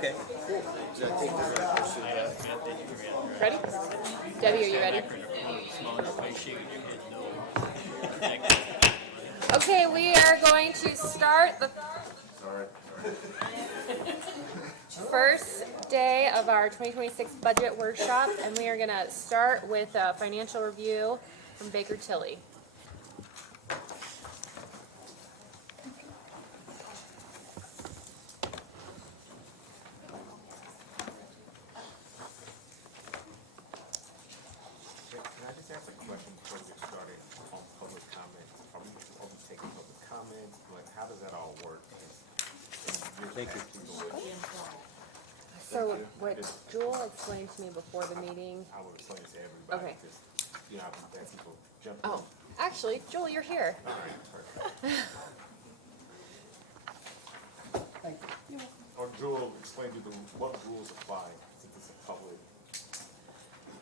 Okay. Cool. So I think the right person. Ready? Debbie, are you ready? Okay, we are going to start the first day of our 2026 budget workshop, and we are going to start with a financial review from Baker Tilly. Can I just ask a question before we get started on public comments? Are we taking public comments? Like, how does that all work? Thank you. So what Jewel explained to me before the meeting. I would explain it to everybody. Okay. Just, I've had people jump in. Oh, actually, Jewel, you're here. All right, perfect. Or Jewel, explain to them what rules apply since it's a public,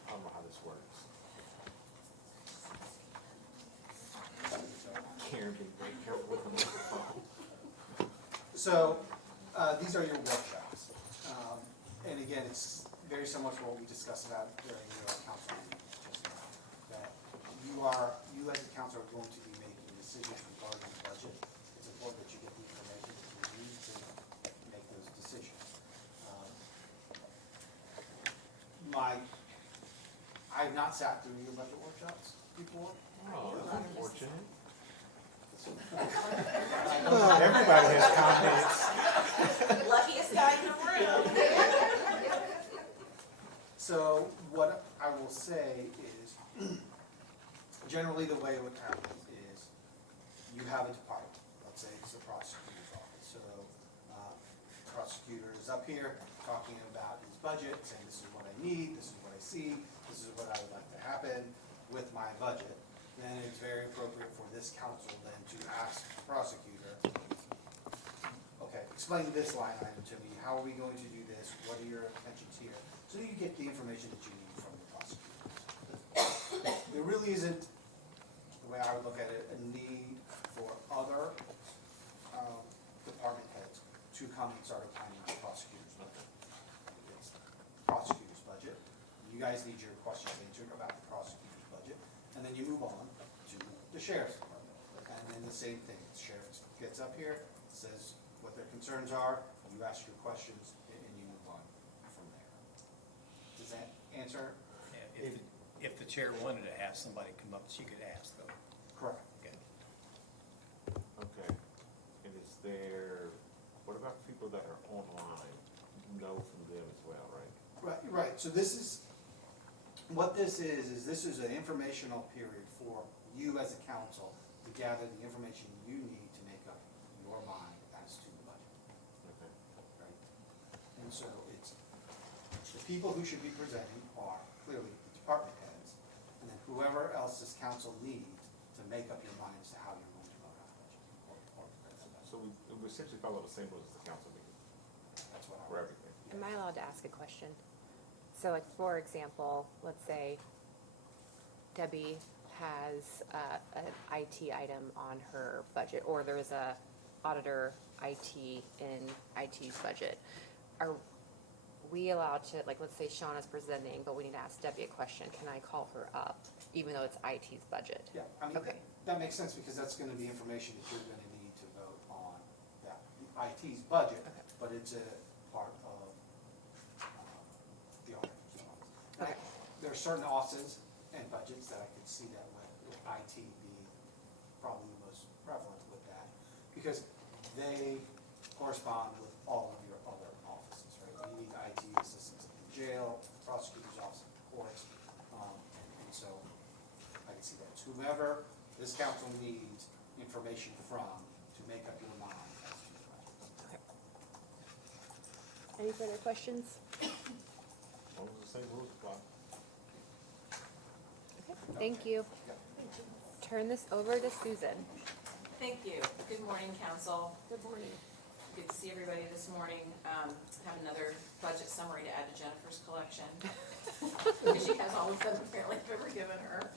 I don't know how this works. Karen, be very careful with the microphone. So, these are your workshops. And again, it's very similar to what we discussed about during your council meeting just now. That you as a council are going to be making decisions regarding the budget. It's important that you get the information that you need to make those decisions. I've not sat through your budget workshops before. Oh, that's unfortunate. Everybody has comments. Luckiest guy in the room. So what I will say is, generally the way it would happen is, you have a department, let's say it's the prosecutor's office. So prosecutor is up here talking about his budget, saying this is what I need, this is what I see, this is what I would like to happen with my budget. Then it's very appropriate for this council then to ask the prosecutor, okay, explain this line item to me, how are we going to do this, what are your intentions here? So you get the information that you need from the prosecutor. There really isn't, the way I would look at it, a need for other department heads to come and start applying the prosecutor's budget. It's the prosecutor's budget. You guys need your questions answered about the prosecutor's budget, and then you move on to the sheriff's department. And then the same thing, the sheriff gets up here, says what their concerns are, you ask your questions, and you move on from there. Does that answer? If the chair wanted to have somebody come up, she could ask though. Correct. Okay. Okay. And is there, what about people that are online? Know from them as well, right? Right, so this is, what this is this is an informational period for you as a council to gather the information you need to make up your mind as to the budget, Okay. right? And so it's, the people who should be presenting are clearly the department heads, and then whoever else this council needs to make up your mind as to how you're going to vote on the budget. or the budget. So we essentially follow the same rules as the council meeting That's what for I, everything. Am I allowed to ask a question? So, like, for example, let's say Debbie has an IT item on her budget, or there's a auditor IT in IT's budget. Are we allowed to, like, let's say Shauna's presenting, but we need to ask Debbie a question, can I call her up, even though it's IT's budget? yeah, I mean, Okay. that makes sense because that's gonna be information that you're gonna need to vote on, that, IT's budget, Okay. but it's a part of the auditor's office. Okay. There are certain offices and budgets that I could see that with IT being probably the most prevalent with that, because they correspond with all of your other offices, right? You need IT assistance in the jail, prosecutor's office, courts, and so I can see that. It's whomever this council needs information from to make up your mind as to the budget. Any further questions? As long as the same rules apply. Okay, thank you. Turn this over to Susan. Thank you. Good morning, council. Good morning. Good to see everybody this morning. Have another budget summary to add to Jennifer's collection. Because she has all of them apparently I've ever given her.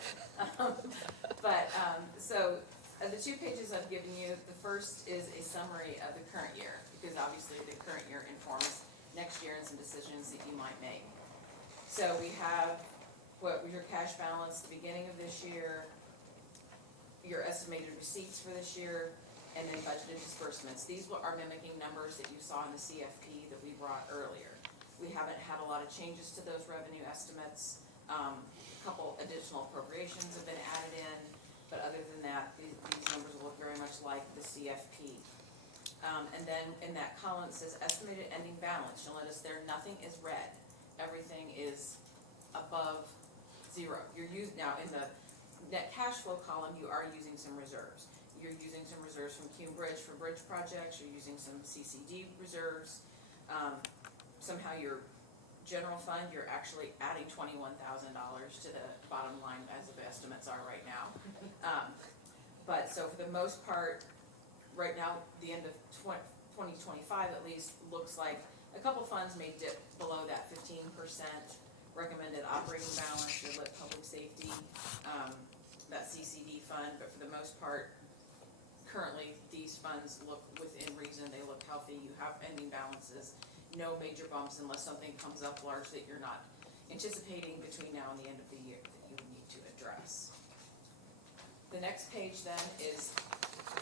So the 2 pages I've given you, the first is a summary of the current year, because obviously the current year informs next year and some decisions that you might make. So we have what was your cash balance at the beginning of this year, your estimated receipts for this year, and then budgeted disbursements. These are mimicking numbers that you saw in the CFP that we brought earlier. We haven't had a lot of changes to those revenue estimates. A couple additional appropriations have been added in, but other than that, these numbers look very much like the CFP. And then in that column it says estimated ending balance. You'll notice there nothing is red. Everything is above zero. Now in the net cash flow column, you are using some reserves. You're using some reserves from Cume Bridge for bridge projects. You're using some CCD reserves. Somehow your general fund, you're actually adding $21,000 to the bottom line as of estimates are right now. But so for the most part, right now, the end of 2025 at least, looks like a couple funds may dip below that 15% recommended operating balance, your lit public safety, that CCD fund, but for the most part, currently, these funds look within reason, they look healthy, you have ending balances, no major bumps unless something comes up large that you're not anticipating between now and the end of the year that you would need to address. The next page then is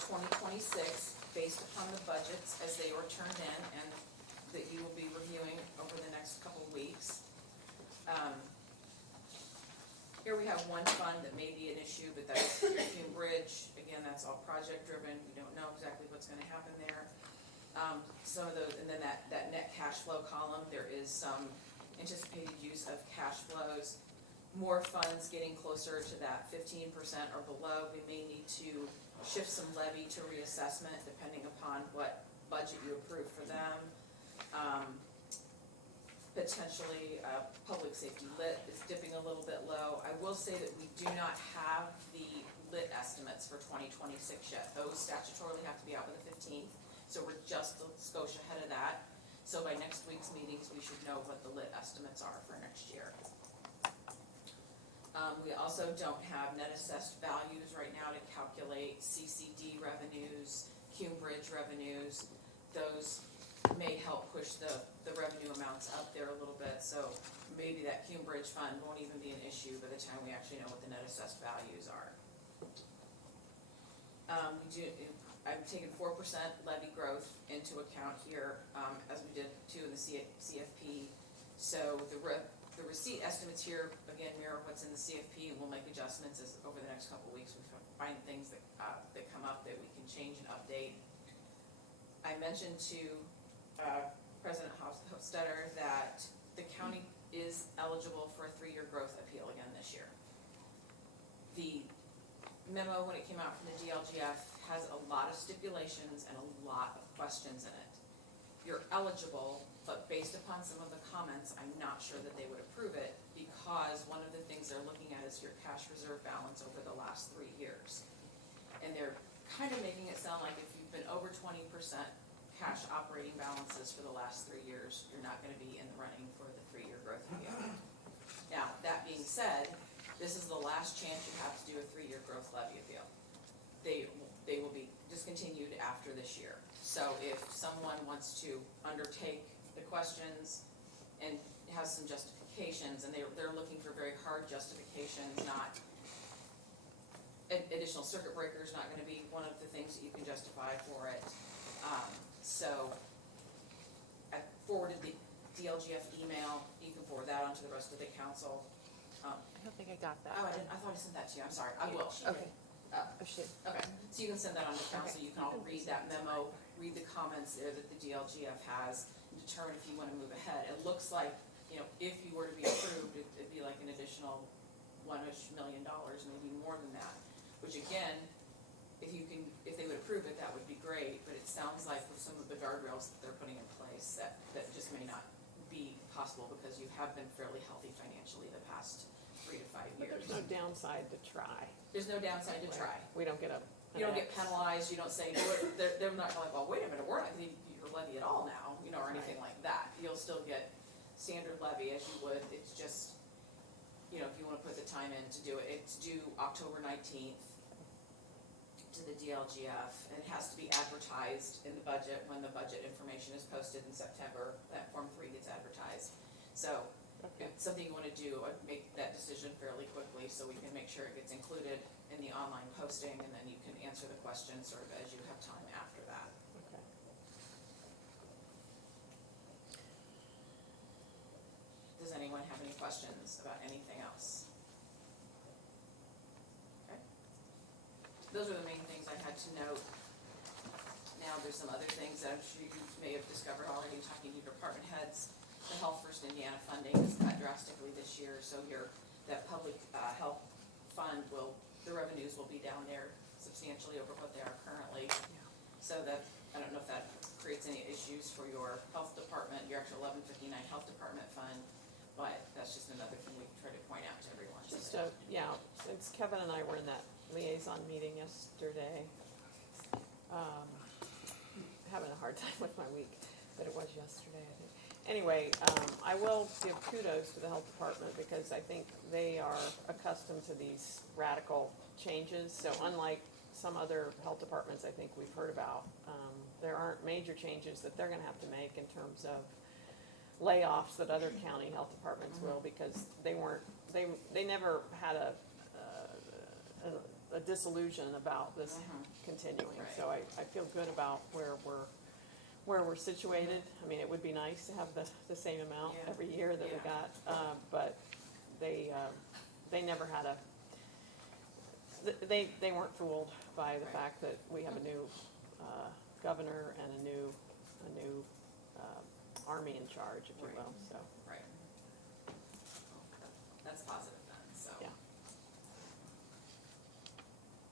2026, based upon the budgets as they were turned in and that you will be reviewing over the next couple of weeks. Here we have one fund that may be an issue, but that's Cume Bridge. Again, that's all project driven. We don't know exactly what's gonna happen there. Some of those, and then that net cash flow column, there is some anticipated use of cash flows. More funds getting closer to that 15% or below. We may need to shift some levy to reassessment depending upon what budget you approve for them. Potentially, public safety lit is dipping a little bit low. I will say that we do not have the lit estimates for 2026 yet. Those statutorily have to be out by the 15th, so we're just a skosh ahead of that. So by next week's meetings, we should know what the lit estimates are for next year. We also don't have net assessed values right now to calculate CCD revenues, Cume Bridge revenues. Those may help push the revenue amounts up there a little bit, so maybe that Cume Bridge fund won't even be an issue by the time we actually know what the net assessed values are. I'm taking 4% levy growth into account here, as we did too in the CFP. So the receipt estimates here, again, mirror what's in the CFP, and we'll make adjustments as over the next couple of weeks. We find things that come up that we can change and update. I mentioned to President Hofstadter that the county is eligible for a 3-year growth appeal again this year. The memo, when it came out from the DLGF, has a lot of stipulations and a lot of questions in it. You're eligible, but based upon some of the comments, I'm not sure that they would approve it, because one of the things they're looking at is your cash reserve balance over the last 3 years. And they're kind of making it sound like if you've been over 20% cash operating balances for the last 3 years, you're not gonna be in the running for the 3-year growth appeal. Now, that being said, this is the last chance you have to do a 3-year growth levy appeal. They will be discontinued after this year. So if someone wants to undertake the questions and has some justifications, and they're looking for very hard justifications, not additional circuit breakers, not gonna be one of the things that you can justify for it. So I forwarded the DLGF email. You can forward that on to the rest of the council. I don't think I got that. Oh, I thought I sent that to you. I'm sorry. I will. Okay. Oh, shit. Okay, so you can send that on to council. You can all read that memo, read the comments there that the DLGF has, and determine if you wanna move ahead. It looks like, if you were to be approved, it'd be like an additional $1-ish million, maybe more than that. Which again, if they would approve it, that would be great, but it sounds like with some of the guardrails that they're putting in place, that just may not be possible, because you have been fairly healthy financially the past 3 to 5 But years. there's no downside to try. There's no downside to try. We don't get You don't get penalized, you don't say, they're not like, well, wait a minute, we're not gonna give you your levy at all now, or anything like that. You'll still get standard levy as you would. It's just, if you wanna put the time in to do it, it's due October 19th to to the DLGF, and it has to be advertised in the budget when the budget information is posted in September. That Form 3 gets advertised. So Okay. if it's something you wanna do, I'd make that decision fairly quickly so we can make sure it gets included in the online posting, and then you can answer the questions sort of as you have time after that. Okay. Does anyone have any questions about anything else? Okay. Those are the main things I had to note. Now, there's some other things that I'm sure you may have discovered already talking to your department heads. The Health First Indiana funding is cut drastically this year, so that public health fund the revenues will be down there substantially over what they are currently. So that, I don't know if that creates any issues for your health department, your actual 1159 health department fund, but that's just another thing we try to point out to everyone. Just, yeah, since Kevin and I were in that liaison meeting yesterday, having a hard time with my week, but it was yesterday, I think. Anyway, I will give kudos to the health department because I think they are accustomed to these radical changes. So unlike some other health departments I think we've heard about, there aren't major changes that they're gonna have to make in terms of layoffs that other county health departments will, because they never had a disillusion about this continuing. Right. So I feel good about where we're situated. I mean, it would be nice to have the same amount Yeah. every year that we Yeah. got, but they never had they weren't fooled by the Right. fact that we have a new governor and a new army in charge, if you Right. will, so, Right. That's positive then, so. yeah.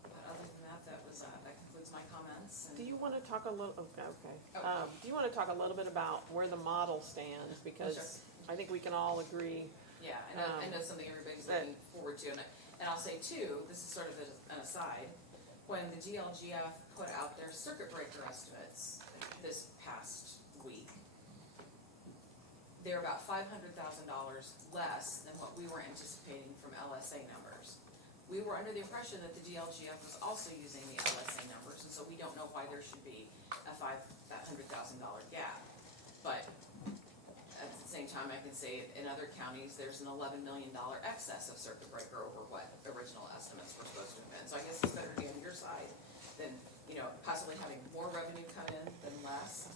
But other than that, that concludes my comments. Do you wanna talk a little, okay. Oh. Do you wanna talk a little bit about where the model stands? Because I think we can all agree, Yeah, I know something everybody's that- looking forward to, and I'll say too, this is sort of an aside, when the GLGF put out their circuit breaker estimates this past week, they're about $500,000 less than what we were anticipating from LSA numbers. We were under the impression that the GLGF was also using the LSA numbers, and so we don't know why there should be a $500,000 gap. But at the same time, I can say in other counties, there's an $11 million excess of circuit breaker over what original estimates were supposed to have been. So I guess it's better to be on your side than, possibly having more revenue come in than less.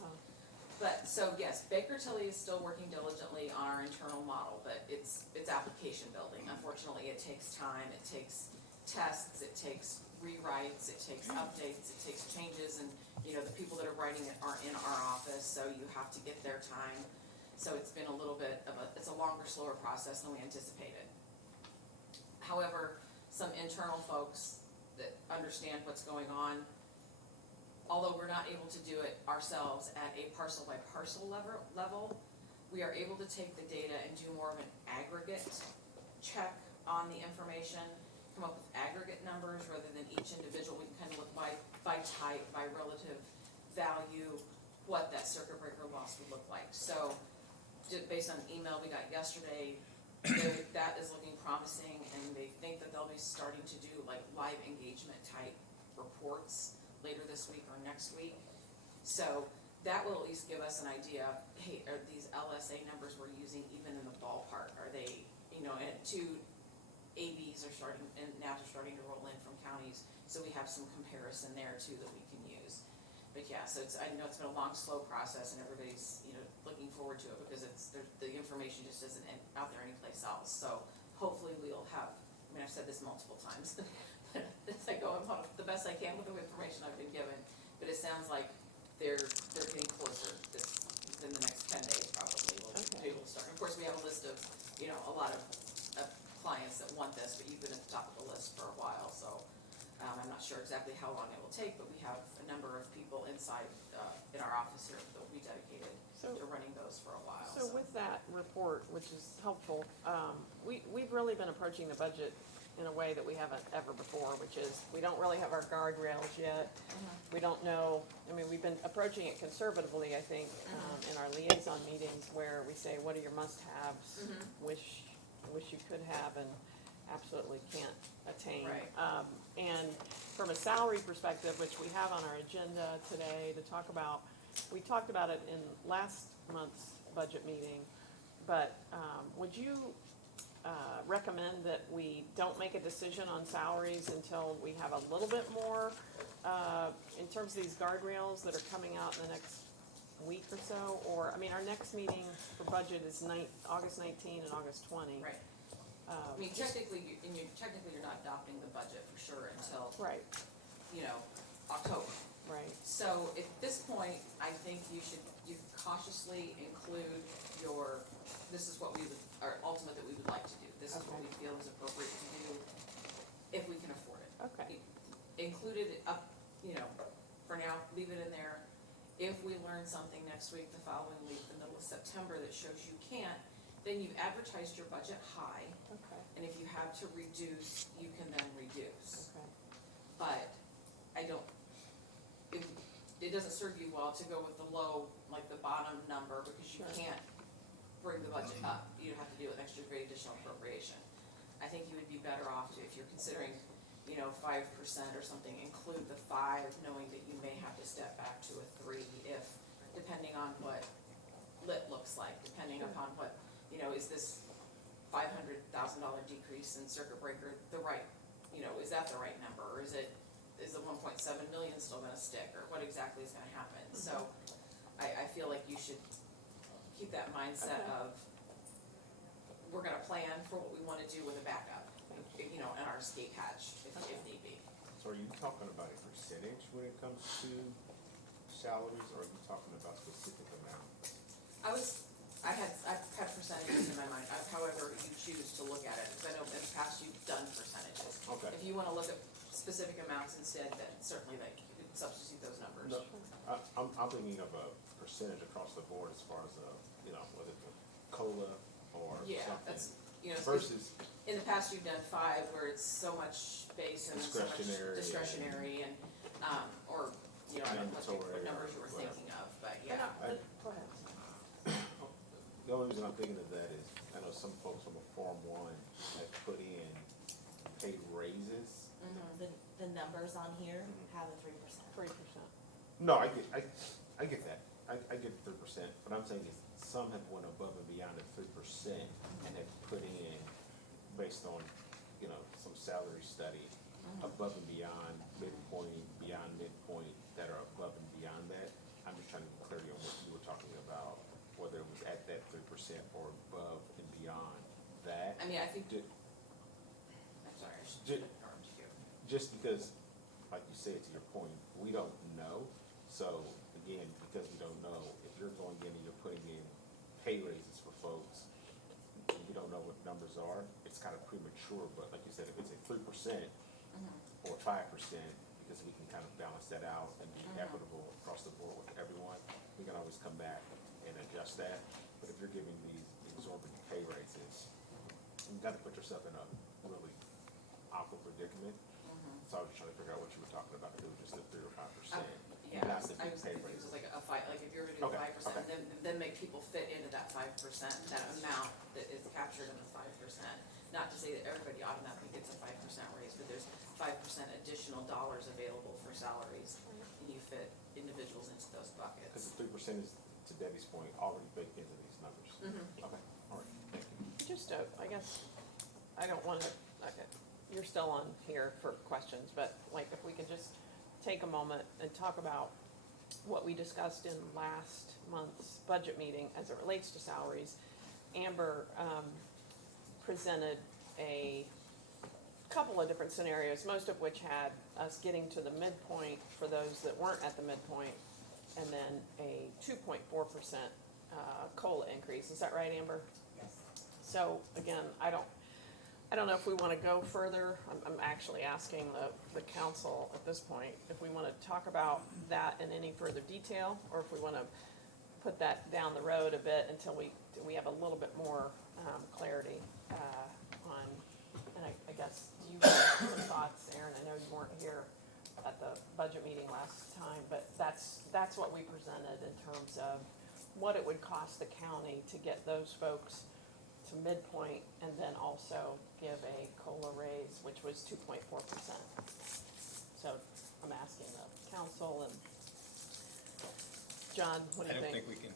But, so yes, Baker Tilly is still working diligently on our internal model, but it's application building. Unfortunately, it takes time, it takes tests, it takes rewrites, it takes updates, it takes changes, and, the people that are writing it aren't in our office, so you have to get their time. So it's been a little bit of it's a longer, slower process than we anticipated. However, some internal folks that understand what's going on, although we're not able to do it ourselves at a parcel by parcel level, we are able to take the data and do more of an aggregate check on the information, come up with aggregate numbers rather than each individual. We can kind of look by type, by relative value, what that circuit breaker loss would look like. So, based on the email we got yesterday, that is looking promising, and they think that they'll be starting to do like live engagement type reports later this week or next week. So that will at least give us an idea of, hey, are these LSA numbers we're using even in the ballpark? Are they, and two ABs are starting, and now they're starting to roll in from counties, so we have some comparison there too that we can use. But yeah, so I know it's been a long, slow process, and everybody's, looking forward to it because the information just isn't out there anyplace else. So hopefully we'll have, I've said this multiple times, but as I go, I'm the best I can with the information I've been given, but it sounds like they're getting closer within the next 10 days probably. We'll be able to start. Of course, we have a list of, a lot of clients that want this, but you've been at the top of the list for a while, so I'm not sure exactly how long it will take, but we have a number of people inside, in our office here that will be dedicated to running those for a while. So with that report, which is helpful, we've really been approaching the budget in a way that we haven't ever before, which is, we don't really have our guardrails yet. We don't know, we've been approaching it conservatively, I think, in our liaison meetings, where we say, what are your must-haves? Wish you could have, and absolutely can't attain. Right. And from a salary perspective, which we have on our agenda today to talk about, we talked about it in last month's budget meeting, but would you recommend that we don't make a decision on salaries until we have a little bit more in terms of these guardrails that are coming out in the next week or so? Or, I mean, our next meeting for budget is August 19 and August 20. Right. I mean, technically, you're not adopting the budget for sure until, Right, October. right. So at this point, I think you cautiously include this is what we would, our ultimate that we would like to do. This is what Okay. we feel is appropriate to do if we can afford it. Okay, Include it up, for now, leave it in there. If we learn something next week, the following week, the middle of September, that shows you can't, then you've advertised your budget high, okay, and if you have to reduce, you can then reduce. okay. But it doesn't serve you well to go with the low, like the bottom number, because you Sure. can't bring the budget up. You have to do an extra great additional appropriation. I think you would be better off to, if you're considering, 5% or something, include the 5, knowing that you may have to step back to a 3 if, depending on what lit looks like, depending Sure. upon what, is this $500,000 decrease in circuit breaker the right, is that the right number? Or is the 1.7 million still gonna stick, or what exactly is gonna happen? So I feel like you should keep that mindset Okay. of, we're gonna plan for what we wanna do with a backup, and our escape hatch if need be. So are you talking about a percentage when it comes to salaries, or are you talking about specific amounts? I've had percentages in my mind, however you choose to look at it, because I know in the past you've done percentages. Okay. If you wanna look at specific amounts instead, then certainly you could substitute those numbers. No, I'm thinking of a percentage across the board as far as, whether it's a COLA or Yeah, something. that's, Versus, in the past you've done 5 where it's so much base and so much Discretionary. discretionary and, or, I don't know what Mandatory numbers you were or whatever. thinking of, but yeah. Go ahead. the only reason I'm thinking of that is, I know some folks from a Form 1 have put in pay raises. The numbers on here have a 3%. 3%. No, I get that. I get 3%. What I'm saying is some have went above and beyond the 3% and have put in, based on, some salary study, above and beyond midpoint, that are above and beyond that. I'm just trying to get clarity on what you were talking about, whether it was at that 3% or above and beyond that. I mean, I think, Ju- I'm sorry, I should Ju- turn to you. Just because, like you said, to your point, we don't know. So again, because we don't know, if you're going in and you're putting in pay raises for folks, and you don't know what numbers are, it's kind of premature. But like you said, if it's a 3% or 5%, because we can kind of balance that out and be equitable across the board with everyone, we can always come back and adjust that. But if you're giving these exorbitant pay raises, you've got to put yourself in a really awkward predicament. So I was just trying to figure out what you were talking about, if it was just a 3 or 5%. Yeah, not I the was pay thinking it was raises. like a 5, like if you're gonna do Okay, 5%, okay. then make people fit into that 5%, that amount that is captured in the 5%. Not to say that everybody automatically gets a 5% raise, but there's 5% additional dollars available for salaries, and you fit individuals into those Because buckets. the 3% is, to Debbie's point, already baked into these numbers. Okay, all right, thank you. Just, I guess, I don't want to, you're still on here for questions, but like if we could just take a moment and talk about what we discussed in last month's budget meeting as it relates to salaries. Amber presented a couple of different scenarios, most of which had us getting to the midpoint for those that weren't at the midpoint, and then a 2.4% COLA increase. Is that right, Amber? Yes. So again, I don't know if we want to go further. I'm actually asking the council at this point if we want to talk about that in any further detail, or if we want to put that down the road a bit until we have a little bit more clarity on, and I guess you have some thoughts, Aaron. I know you weren't here at the budget meeting last time, but that's what we presented in terms of what it would cost the county to get those folks to midpoint and then also give a COLA raise, which was 2.4%. So I'm asking the council and John, what do I you don't think? think we can,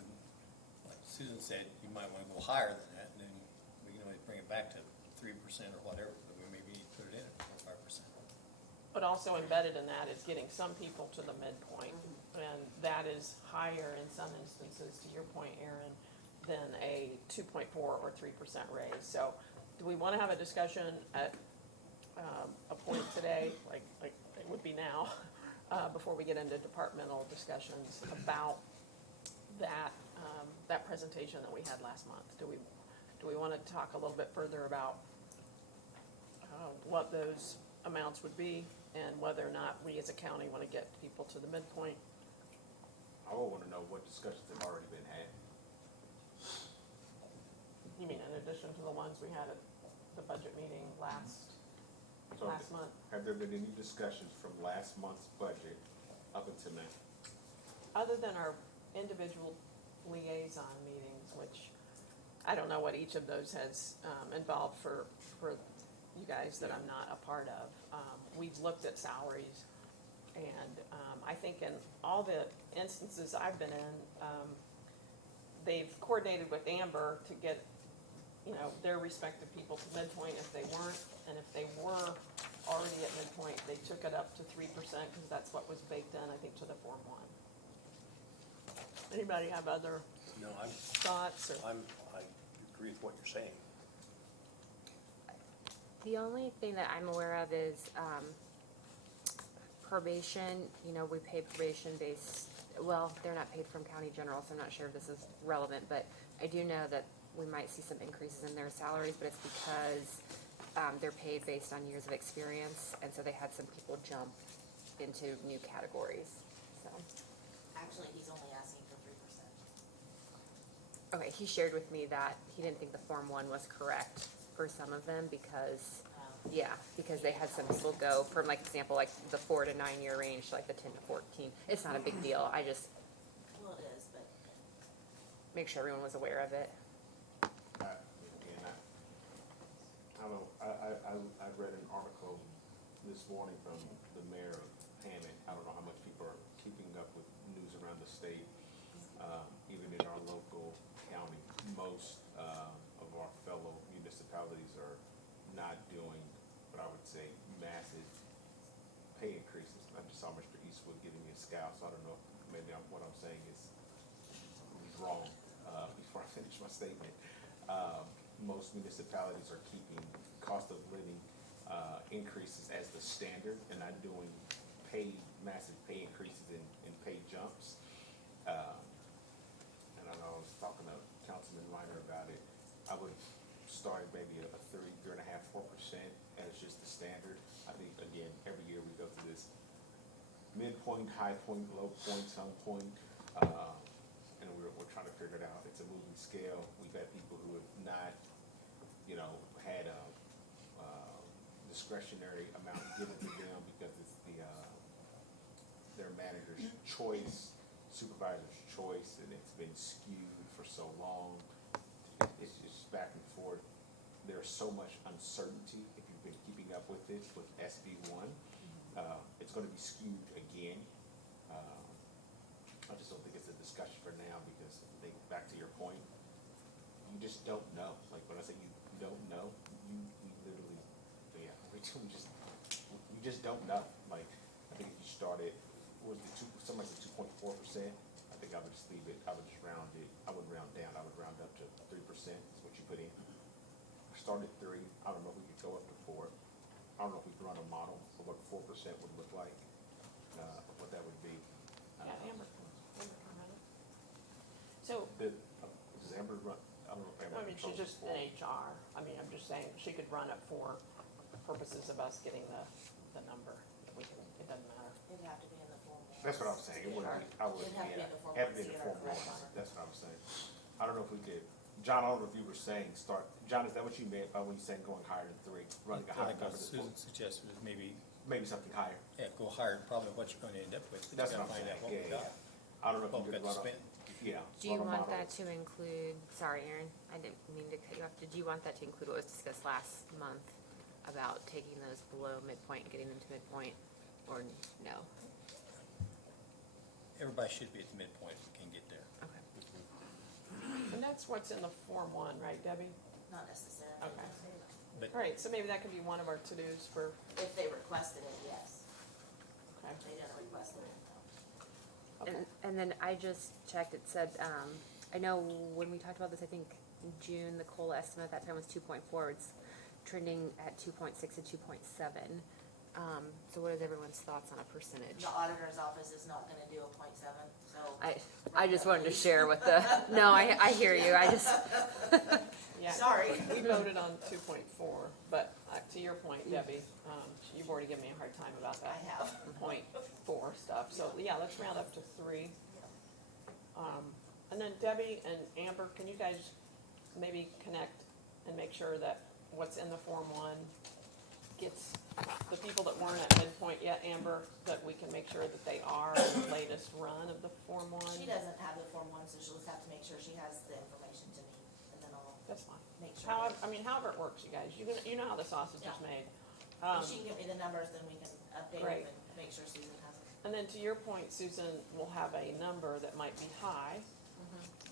like Susan said, you might wanna go higher than that, and then we can always bring it back to 3% or whatever, but we maybe need to put it in at 5%. But also embedded in that is getting some people to the midpoint, and that is higher in some instances, to your point, Aaron, than a 2.4 or 3% raise. So, do we wanna have a discussion at, a point today, like it would be now, before we get into departmental discussions about that, that presentation that we had last month? Do we wanna talk a little bit further about, what those amounts would be, and whether or not we as a county wanna get people to the midpoint? I would wanna know what discussions have already been had. You mean in addition to the ones we had at the budget meeting last So month? have there been any discussions from last month's budget up until now? Other than our individual liaison meetings, which I don't know what each of those has, involved for you guys that I'm not a part of. We've looked at salaries, and, I think in all the instances I've been in, they've coordinated with Amber to get, their respective people to midpoint if they weren't, and if they were already at midpoint, they took it up to 3%, because that's what was baked in, I think, to the Form 1. Anybody have other No, thoughts, or? I agree with what you're saying. The only thing that I'm aware of is, probation, we pay probation based, well, they're not paid from county general, so I'm not sure if this is relevant, but I do know that we might see some increases in their salaries, but it's because, they're paid based on years of experience, and so they had some people jump into new categories, so. Actually, he's only asking for 3%. Okay, he shared with me that he didn't think the Form 1 was correct for some of them because, because they had some people go from, like, example, like the 4 to 9 year range to like the 10 to 14. It's not a big deal, I just Well, it is, but make sure everyone was aware of it. I don't know, I read an article this morning from the mayor of Hammond. I don't know how much people are keeping up with news around the state. Even in our local county, most of our fellow municipalities are not doing what I would say massive pay increases. I just saw Mr. Eastwood giving me a scowl, so I don't know, maybe what I'm saying is wrong, before I finish my statement. Most municipalities are keeping cost of living increases as the standard and not doing massive pay increases and pay jumps. And I know I was talking to Councilman Reiner about it. I would start maybe a 3.5%, 4% as just the standard. I think, again, every year we go through this midpoint, high point, low point, some point, and we're trying to figure it out. It's a moving scale. We've had people who have not, had a discretionary amount given to them because it's their manager's choice, supervisor's choice, and it's been skewed for so long. It's just back and forth. There's so much uncertainty. If you've been keeping up with it with SB 1, it's going to be skewed again. I just don't think it's a discussion for now because I think back to your point, you just don't know. Like when I say you don't know, we literally, we just don't know. Like I think if you started, what was the something like the 2.4%? I think I would just leave it. I would just round it. I wouldn't round down. I would round up to 3%. Is what you put in. Start at 3. I don't know if we could go up to 4. I don't know if we could run a model for what 4% would look like. What that would be. Yeah, Amber can run it. So, Does Amber run? I don't know if Amber. I mean, she's just an HR. I mean, I'm just saying, she could run it for purposes of us getting the number. It doesn't matter. it'd have to be in the Form 1. That's what I'm saying. It wouldn't be, I wouldn't, It'd have to be yeah. in the Form Have to 1 be to in the get our Form correct 1. number. That's what I'm saying. I don't know if we did. John, I don't know if you were saying John, is that what you meant by when you said going higher than 3? Running a higher Like number what than 4? Susan suggested is maybe, Something higher. go higher, probably what you're gonna end up with. You That's gotta what I'm find saying. out what we Yeah. got. I don't know if What you we could got to run spend. Yeah. Do you run a want model. that to include, sorry, Aaron, I didn't mean to cut you off. Did you want that to include what was discussed last month about taking those below midpoint and getting them to midpoint, or no? Everybody should be at the midpoint if we can get there. Okay. And that's what's in the Form 1, right, Debbie? Not necessarily. Okay. But All right, so maybe that could be one of our to-dos for, If they requested it, yes. okay. They didn't request it, no. Okay. And then I just checked, it said, I know when we talked about this, I think in June, the COLA estimate at that time was 2.4. It's trending at 2.6 to 2.7. So what is everyone's thoughts on a percentage? The auditor's office is not gonna do a 0.7, so. I just wanted to share what the, no, I hear you, I just, Yeah. Sorry. We voted on 2.4, but to your point, Debbie, you've already given me a hard time about that. I have. .4 stuff, so yeah, let's round up to 3. And then Debbie and Amber, can you guys maybe connect and make sure that what's in the Form 1 gets the people that weren't at midpoint yet, Amber, that we can make sure that they are in the latest run of the Form 1? She doesn't have the Form 1, so she'll just have to make sure she has the information to me, and then I'll That's fine. make sure. However it works, you guys, you know how the sausage is Yeah. made. If she can give me the numbers, then we can update Great. them and make sure Susan has it. And then to your point, Susan, we'll have a number that might be high,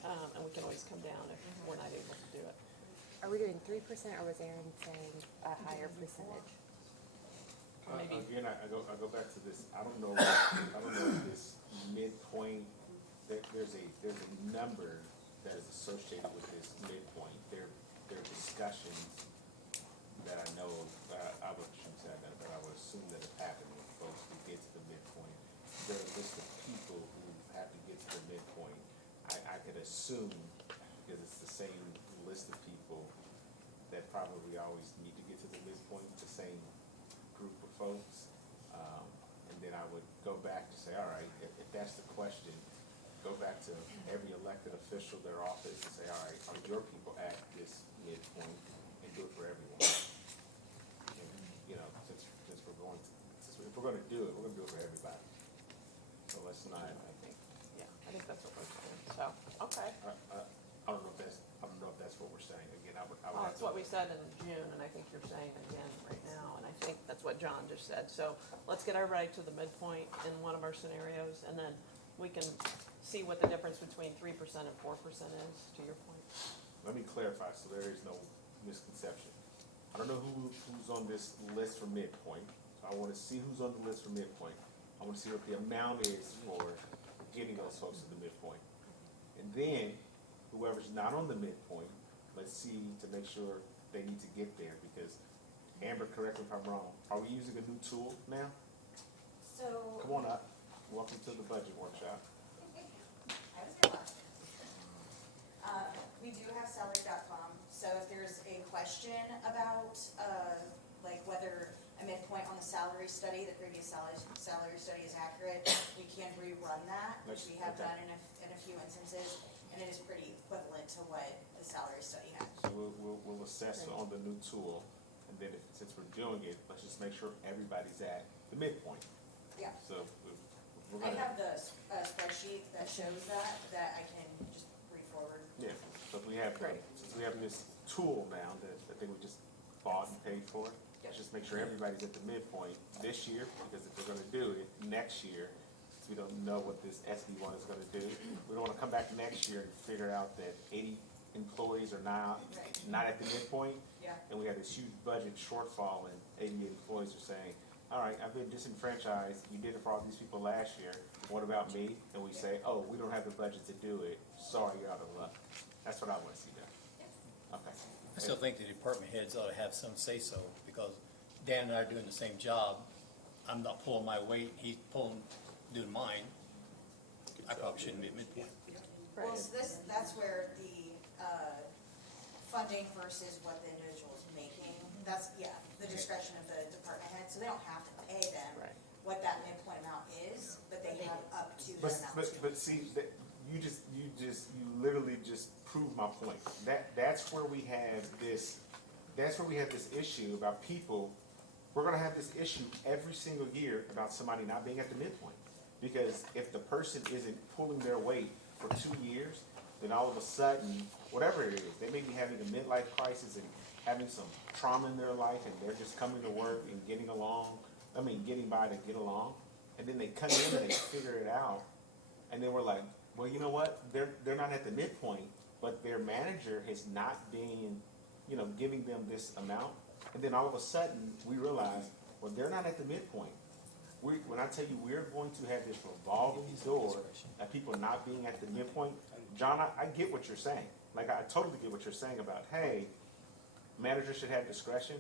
and we can always come down if we're not able to do it. are we doing 3% or was Aaron saying a higher percentage? Maybe. Again, I go back to this, I don't know if this midpoint, there's a number that is associated with this midpoint. There are discussions that I know, I shouldn't say that, but I would assume that have happened with folks who get to the midpoint. There are a list of people who have to get to the midpoint. I could assume, because it's the same list of people, that probably always need to get to the midpoint, the same group of folks. And then I would go back to say, all right, if that's the question, go back to every elected official, their office, and say, all right, are your people at this midpoint, and do it for everyone? And, you know, since if we're gonna do it, we're gonna do it for everybody. So let's not, I think that's what we're saying, so, okay. I don't know if that's what we're saying. Again, I would Well, have that's to. what we said in June, and I think you're saying again right now, and I think that's what John just said. So let's get everybody to the midpoint in one of our scenarios, and then we can see what the difference between 3% and 4% is, to your point. Let me clarify, so there is no misconception. I don't know who's on this list for midpoint. So I wanna see who's on the list for midpoint. I wanna see what the amount is for getting those folks to the midpoint. And then, whoever's not on the midpoint, let's see to make sure they need to get there, because Amber, correct me if I'm wrong, are we using a new tool now? So, Come on up, welcome to the budget workshop. I was here last. We do have salary.com, so if there's a question about, like whether a midpoint on the salary study, the previous salary study is accurate, we can rerun that, which we have Okay. done in a few instances, and it is pretty equivalent to what the salary study had. So we'll assess on the new tool, and then since we're doing it, let's just make sure everybody's at the midpoint. Yeah. So we're I gonna, have the spreadsheet that shows that I can just read forward. yeah, so if we have, Great. since we have this tool now that I think we just bought and paid for, let's just make sure everybody's at the midpoint this year, because if we're gonna do it next year, since we don't know what this SB1 is gonna do, we don't wanna come back next year and figure out that 80 employees are not at the midpoint, Yeah. and we have this huge budget shortfall, and 80 employees are saying, all right, I've been disenfranchised, you did it for all these people last year, what about me? And we say, oh, we don't have the budget to do it, sorry, you're out of luck. That's what I wanna see done. Okay. I still think the department heads ought to have some say-so, because Dan and I are doing the same job. I'm not pulling my weight, he's doing mine. I probably shouldn't be at midpoint. Well, Right. so that's where the, funding versus what the individual is making, that's, the discretion of the department head, so they don't have to pay them Right. what that midpoint amount is, but they have up to the amount. But see, that, you literally just proved my point. That's where we have this issue about people, we're gonna have this issue every single year about somebody not being at the midpoint. Because if the person isn't pulling their weight for 2 years, then all of a sudden, whatever it is, they may be having a midlife crisis and having some trauma in their life, and they're just coming to work and getting by to get along, and then they come in and they figure it out, and then we're like, well, you know what, they're not at the midpoint, but their manager has not been, giving them this amount, and then all of a sudden, we realize, well, they're not at the midpoint. When I tell you we're going to have this revolving door of people not being at the midpoint, John, I get what you're saying. Like, I totally get what you're saying about, hey, managers should have discretion.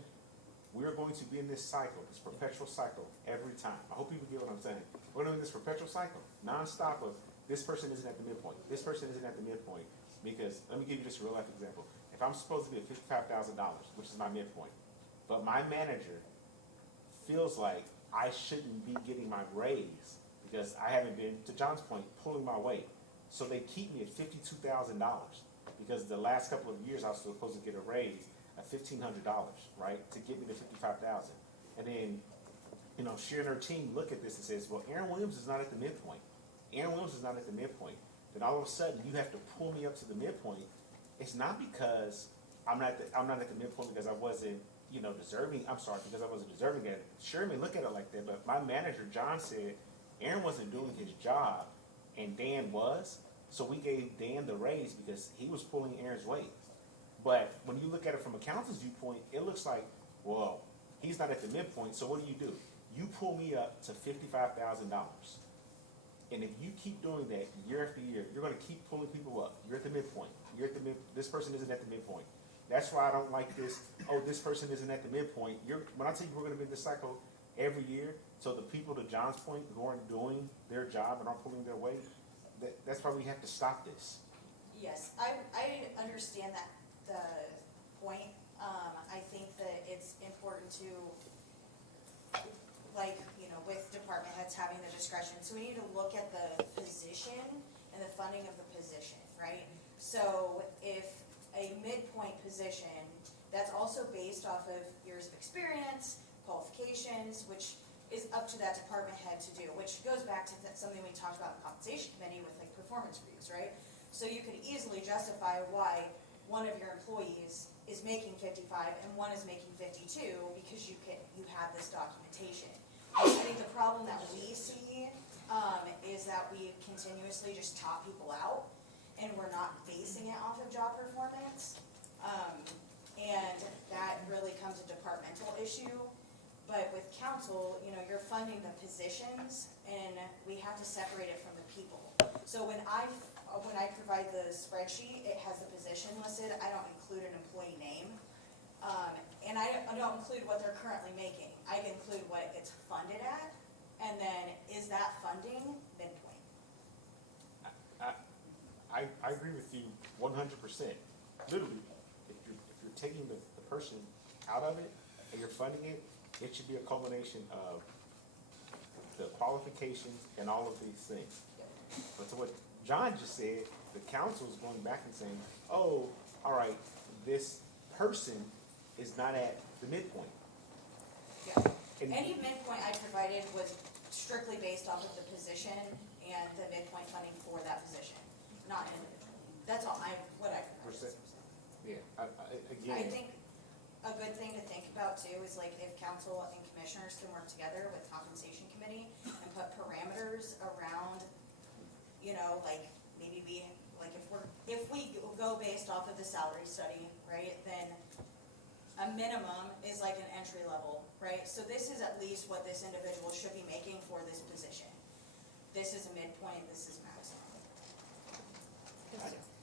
We're going to be in this cycle, this perpetual cycle, every time. I hope people get what I'm saying. We're going to be in this perpetual cycle, nonstop of this person isn't at the midpoint, this person isn't at the midpoint. Because, let me give you just a real life example. If I'm supposed to be at $55,000, which is my midpoint, but my manager feels like I shouldn't be getting my raise because I haven't been, to John's point, pulling my weight. So they keep me at $52,000 because the last couple of years I was supposed to get a raise of $1,500, right, to get me to $55,000. And then, she and her team look at this and says, well, Aaron Williams is not at the midpoint. Aaron Williams is not at the midpoint. Then all of a sudden you have to pull me up to the midpoint. It's not because I'm not at the midpoint because I wasn't, deserving. I'm sorry, because I wasn't deserving at it. Sure may look at it like that, but my manager, John, said Aaron wasn't doing his job and Dan was. So we gave Dan the raise because he was pulling Aaron's weight. But when you look at it from a accountant's viewpoint, it looks like, well, he's not at the midpoint, so what do? You pull me up to $55,000. And if you keep doing that year after year, you're going to keep pulling people up. You're at the midpoint. This person isn't at the midpoint. That's why I don't like this, oh, this person isn't at the midpoint. When I tell you we're going to be in this cycle every year, so the people, to John's point, who aren't doing their job and aren't pulling their weight, that's why we have to stop this. Yes, I understand that, the point. I think that it's important to, with department heads having the discretion, so we need to look at the position and the funding of the position, right? So if a midpoint position, that's also based off of years of experience, qualifications, which is up to that department head to do, which goes back to something we talked about in the compensation committee with performance reviews, right? So you could easily justify why one of your employees is making 55 and one is making 52 because you have this documentation. I think the problem that we see is that we continuously just top people out and we're not basing it off of job performance. And that really comes a departmental issue. But with council, you're funding the positions and we have to separate it from the people. So when I provide the spreadsheet, it has the position listed. I don't include an employee name. And I don't include what they're currently making. I include what it's funded at, and then is that funding midpoint? I agree with you 100%. Literally, if you're taking the person out of it and you're funding it, it should be a culmination of the qualifications and all of these things. But to what John just said, the council is going back and saying, oh, all right, this person is not at the midpoint. Yeah. Any midpoint I provided was strictly based off of the position and the midpoint funding for that position, not individual. That's all what I provided. Yeah, I think a good thing to think about too is if council and commissioners can work together with compensation committee and put parameters around, maybe if we go based off of the salary study, right, then a minimum is an entry level, right? So this is at least what this individual should be making for this position. This is a midpoint, this is maximum.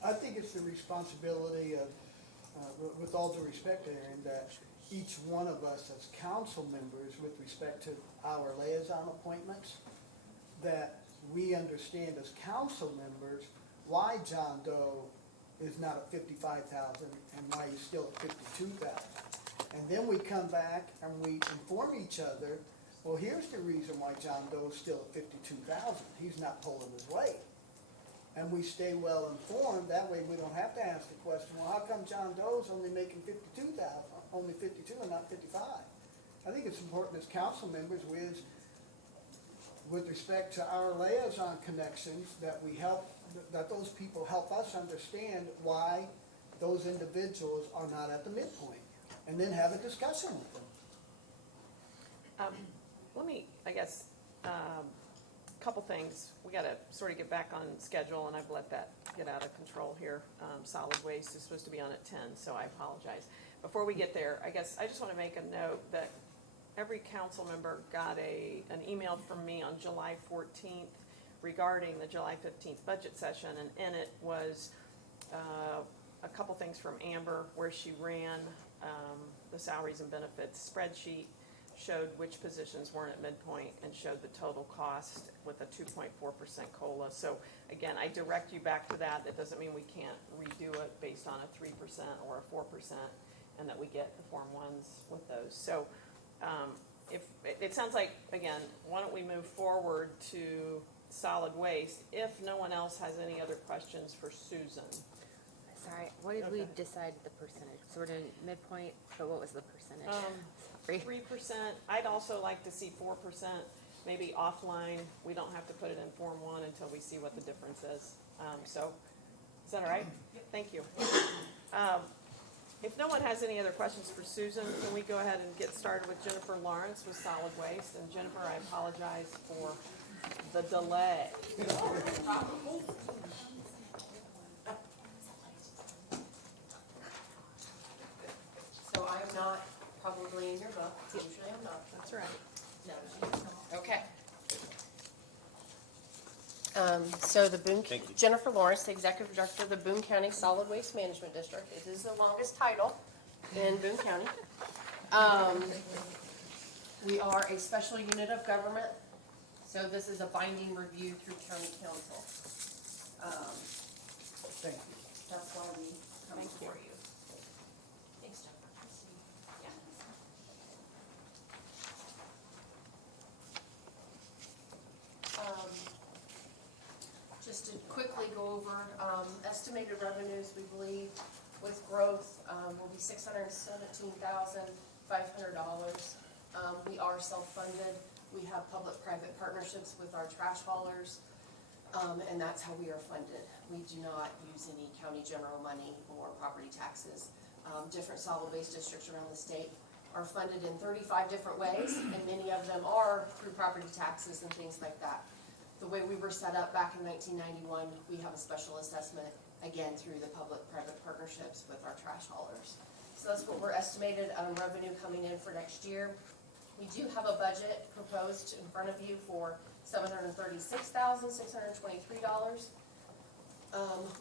I think it's the responsibility of, with all due respect, Aaron, that each one of us as council members, with respect to our liaison appointments, that we understand as council members why John Doe is not at 55,000 and why he's still at 52,000. And then we come back and we inform each other, well, here's the reason why John Doe is still at 52,000. He's not pulling his weight. And we stay well informed. That way we don't have to ask the question, well, how come John Doe's only making 52,000, only 52 and not 55? I think it's important as council members, with respect to our liaison connections, that we help that those people help us understand why those individuals are not at the midpoint, and then have a discussion with them. Let me, I guess, couple things. We gotta sort of get back on schedule, and I've let that get out of control here. Solid waste is supposed to be on at 10, so I apologize. Before we get there, I guess I just wanna make a note that every council member got an email from me on July 14th regarding the July 15th budget session, and in it was a couple things from Amber, where she ran the salaries and benefits spreadsheet, showed which positions weren't at midpoint, and showed the total cost with a 2.4% COLA. So again, I direct you back to that. That doesn't mean we can't redo it based on a 3% or a 4%, and that we get the Form 1s with those. So if, it sounds like, again, why don't we move forward to solid waste, if no one else has any other questions for Susan? Sorry, what did we Okay. decide the percentage? So we're doing midpoint, but what was the percentage? 3%, I'd also like to see 4%, maybe offline. We don't have to put it in Form 1 until we see what the difference is. So, is that all right? Thank you. If no one has any other questions for Susan, can we go ahead and get started with Jennifer Lawrence with solid waste? And Jennifer, I apologize for the delay. So I'm not probably in your book, usually I'm not. That's right. No. Okay. So the Boone, Thank you. Jennifer Lawrence, the Executive Director of the Boone County Solid Waste Management District. It is the longest title in Boone County. We are a special unit of government, so this is a binding review through county council. Thank you. That's why we come Thank you. before you. Thanks, Jennifer. Yeah. Just to quickly go over, estimated revenues, we believe with growth, will be $617,500. We are self-funded. We have public-private partnerships with our trash haulers, and that's how we are funded. We do not use any county general money or property taxes. Different solid waste districts around the state are funded in 35 different ways, and many of them are through property taxes and things like that. The way we were set up back in 1991, we have a special assessment, again, through the public-private partnerships with our trash haulers. So that's what we're estimated revenue coming in for next year. We do have a budget proposed in front of you for $736,623.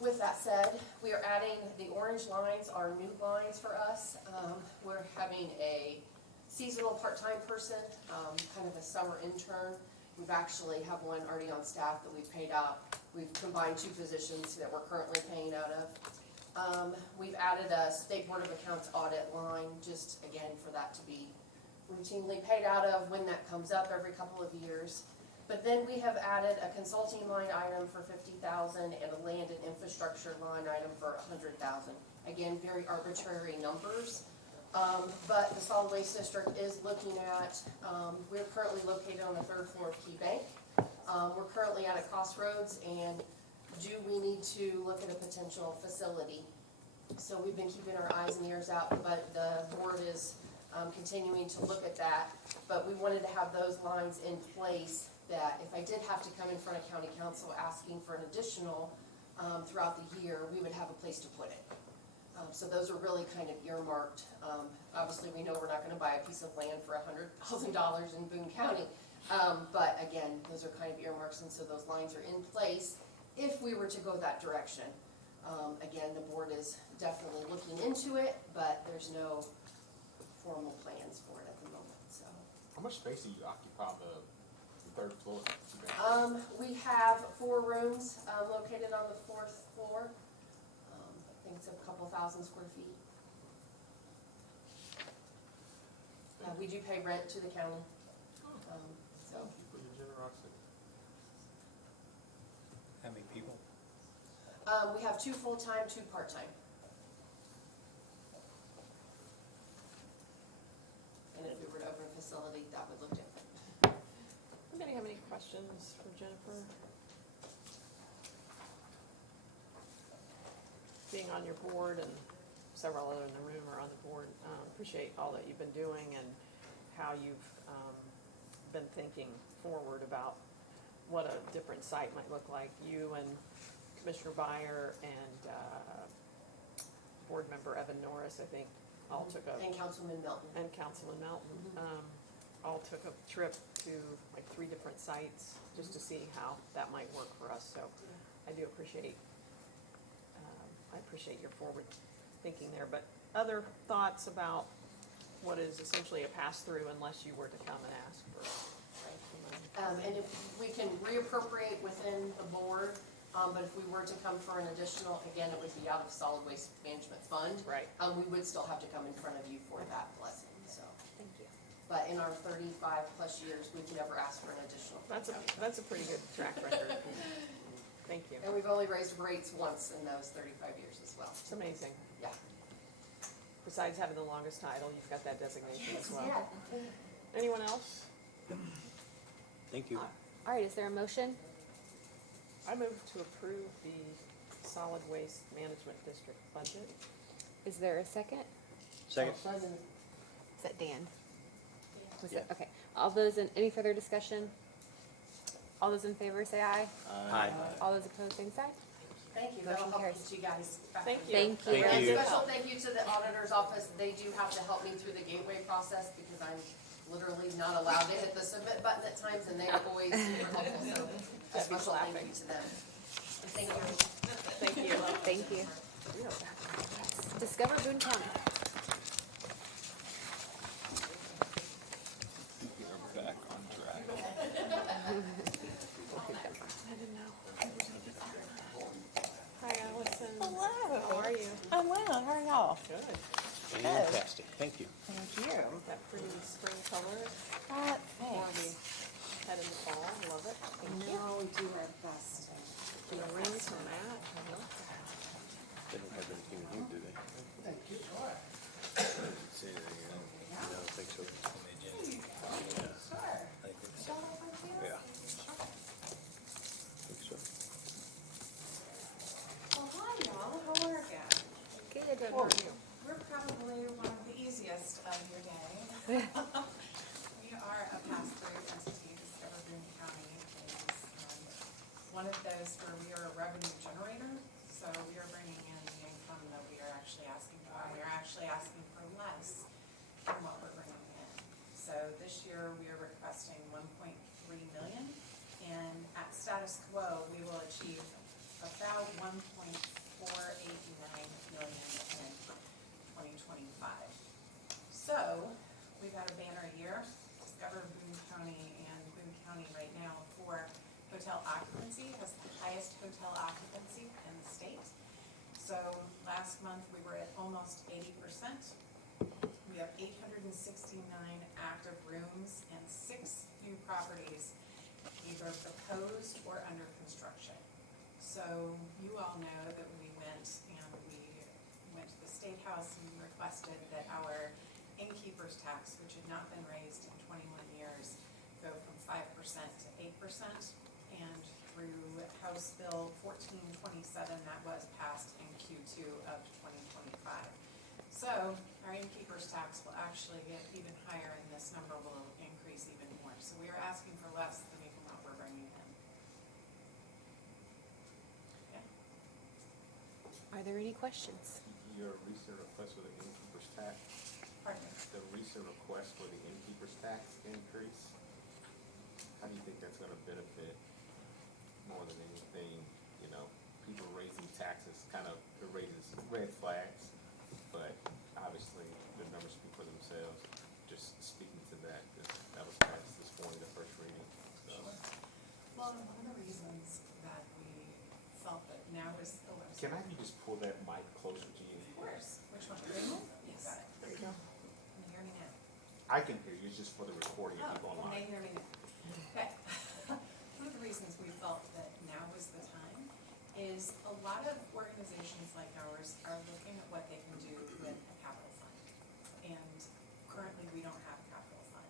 With that said, we are adding, the orange lines are new lines for us. We're having a seasonal part-time person, kind of a summer intern. We've actually have one already on staff that we've paid out. We've combined two positions that we're currently paying out of. We've added a State Board of Accounts audit line, just again, for that to be routinely paid out of when that comes up every couple of years. But then we have added a consulting line item for $50,000 and a land and infrastructure line item for $100,000. Again, very arbitrary numbers. But the solid waste district is looking at, we're currently located on the 3rd floor of Key Bank. We're currently at a crossroads, and do we need to look at a potential facility? So we've been keeping our eyes and ears out, but the board is continuing to look at that. But we wanted to have those lines in place that if I did have to come in front of county council asking for an additional throughout the year, we would have a place to put it. So those are really kind of earmarked. Obviously, we know we're not gonna buy a piece of land for $100,000 in Boone County. But again, those are kind of earmarks, and so those lines are in place if we were to go that direction. Again, the board is definitely looking into it, but there's no formal plans for it at the moment, so. How much space do you occupy on the 3rd floor? We have 4 rooms, located on the 4th floor. I think it's a couple thousand square feet. We do pay rent to the county, so. Thank you for your generosity. How many people? We have 2 full-time, 2 part-time. And if we were to open a facility, that would look different. Anybody have any questions for Jennifer? being on your board, and several other in the room are on the board. Appreciate all that you've been doing and how you've been thinking forward about what a different site might look like. You and Commissioner Byer and board member Evan Norris, I think, all took a, And Councilman Melton. and Councilman Melton, all took a trip to like 3 different sites just to see how that might work for us. So I do appreciate, I appreciate your forward thinking there. But other thoughts about what is essentially a pass-through unless you were to come and ask for money? And if we can reappropriate within the board, but if we were to come for an additional, again, it would be out of solid waste management fund. Right. We would still have to come in front of you for that blessing, so. Thank you. But in our 35 plus years, we've never asked for an additional. That's a pretty good track record. Thank you. And we've only raised rates once in those 35 years as well. It's amazing. Yeah. Besides having the longest title, you've got that designation as well. Yeah. Anyone else? Thank you. All right, is there a motion? I move to approve the solid waste management district budget. Is there a second? Second. Is that Dan? Was Yeah. it, okay. All those in, any further discussion? All those in favor say aye. Aye. All those opposed, same sign. Thank you, Motion that'll help carries. get you guys back. Thank on you. Thank you. Thank And you. a special thank you to the auditor's office. They do have to help me through the gateway process because I'm literally not allowed to hit the submit button at times, and they are always super helpful, so a special thank you to them. Thank you. Thank you. Thank you. Discover Boone County. We're back on track. Hi, Allison. Hello. How are you? I'm well, how are y'all? Good. Fantastic, thank you. Thank you. That pretty spring color before we Thanks. head in the fall. Love it. No, we do our best. The rings from that. I love that. They don't have anything to do, do they? Thank you. See anything, I don't think so. Yeah. Think so. Well, hi y'all, how are ya? Good. How are you? We're probably one of the easiest of your day. We are a pass-through entity. Discover Boone County is one of those where we are a revenue generator. So we are bringing in the income that we are actually asking for. We are actually asking for less than what we're bringing in. So this year, we are requesting 1.3 million. And at status quo, we will achieve about 1.489 million in 2025. So, we've had a banner year. Discover Boone County, and Boone County right now for hotel occupancy has the highest hotel occupancy in the state. So last month, we were at almost 80%. We have 869 active rooms and 6 new properties either proposed or under construction. So you all know that we went to the State House and requested that our innkeeper's tax, which had not been raised in 21 years, go from 5% to 8%. And through House Bill 1427, that was passed in Q2 of 2025. So our innkeeper's tax will actually get even higher, and this number will increase even more. So we are asking for less than even what we're bringing in. Yeah. Are there any questions? Your recent request for the innkeeper's tax, Pardon me. the recent request for the innkeeper's tax increase, how do you think that's gonna benefit more than anything? You know, people raising taxes kind of raises red flags, but obviously the numbers speak for themselves. Just speaking to that, that was passed this morning, the first reading, so. Well, one of the reasons that we felt that now is, Can I have you just pull that mic closer to you? Of course. Which one? Green one? Yes. Got it. There you go. Can you hear me now? I can hear you, it's just for the recording of people Oh, online. they hear me now. Okay. One of the reasons we felt that now was the time is a lot of organizations like ours are looking at what they can do with a capital fund. And currently, we don't have a capital fund.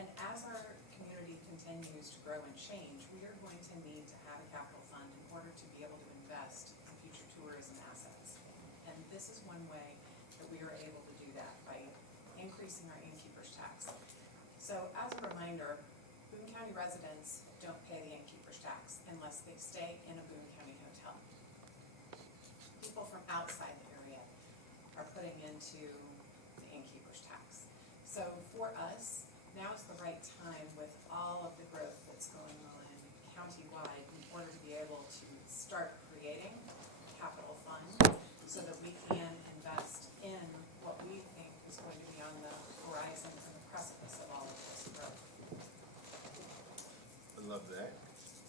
And as our community continues to grow and change, we are going to need to have a capital fund in order to be able to invest in future tourism assets. this is one way that we are able to do that, by increasing our innkeeper's tax. So as a reminder, Boone County residents don't pay the innkeeper's tax unless they stay in a Boone County hotel. People from outside the area are putting into the innkeeper's tax. So for us, now is the right time with all of the growth that's going on countywide in order to be able to start creating capital fund so that we can invest in what we think is going to be on the horizon and the precipice of all of this growth. I love that.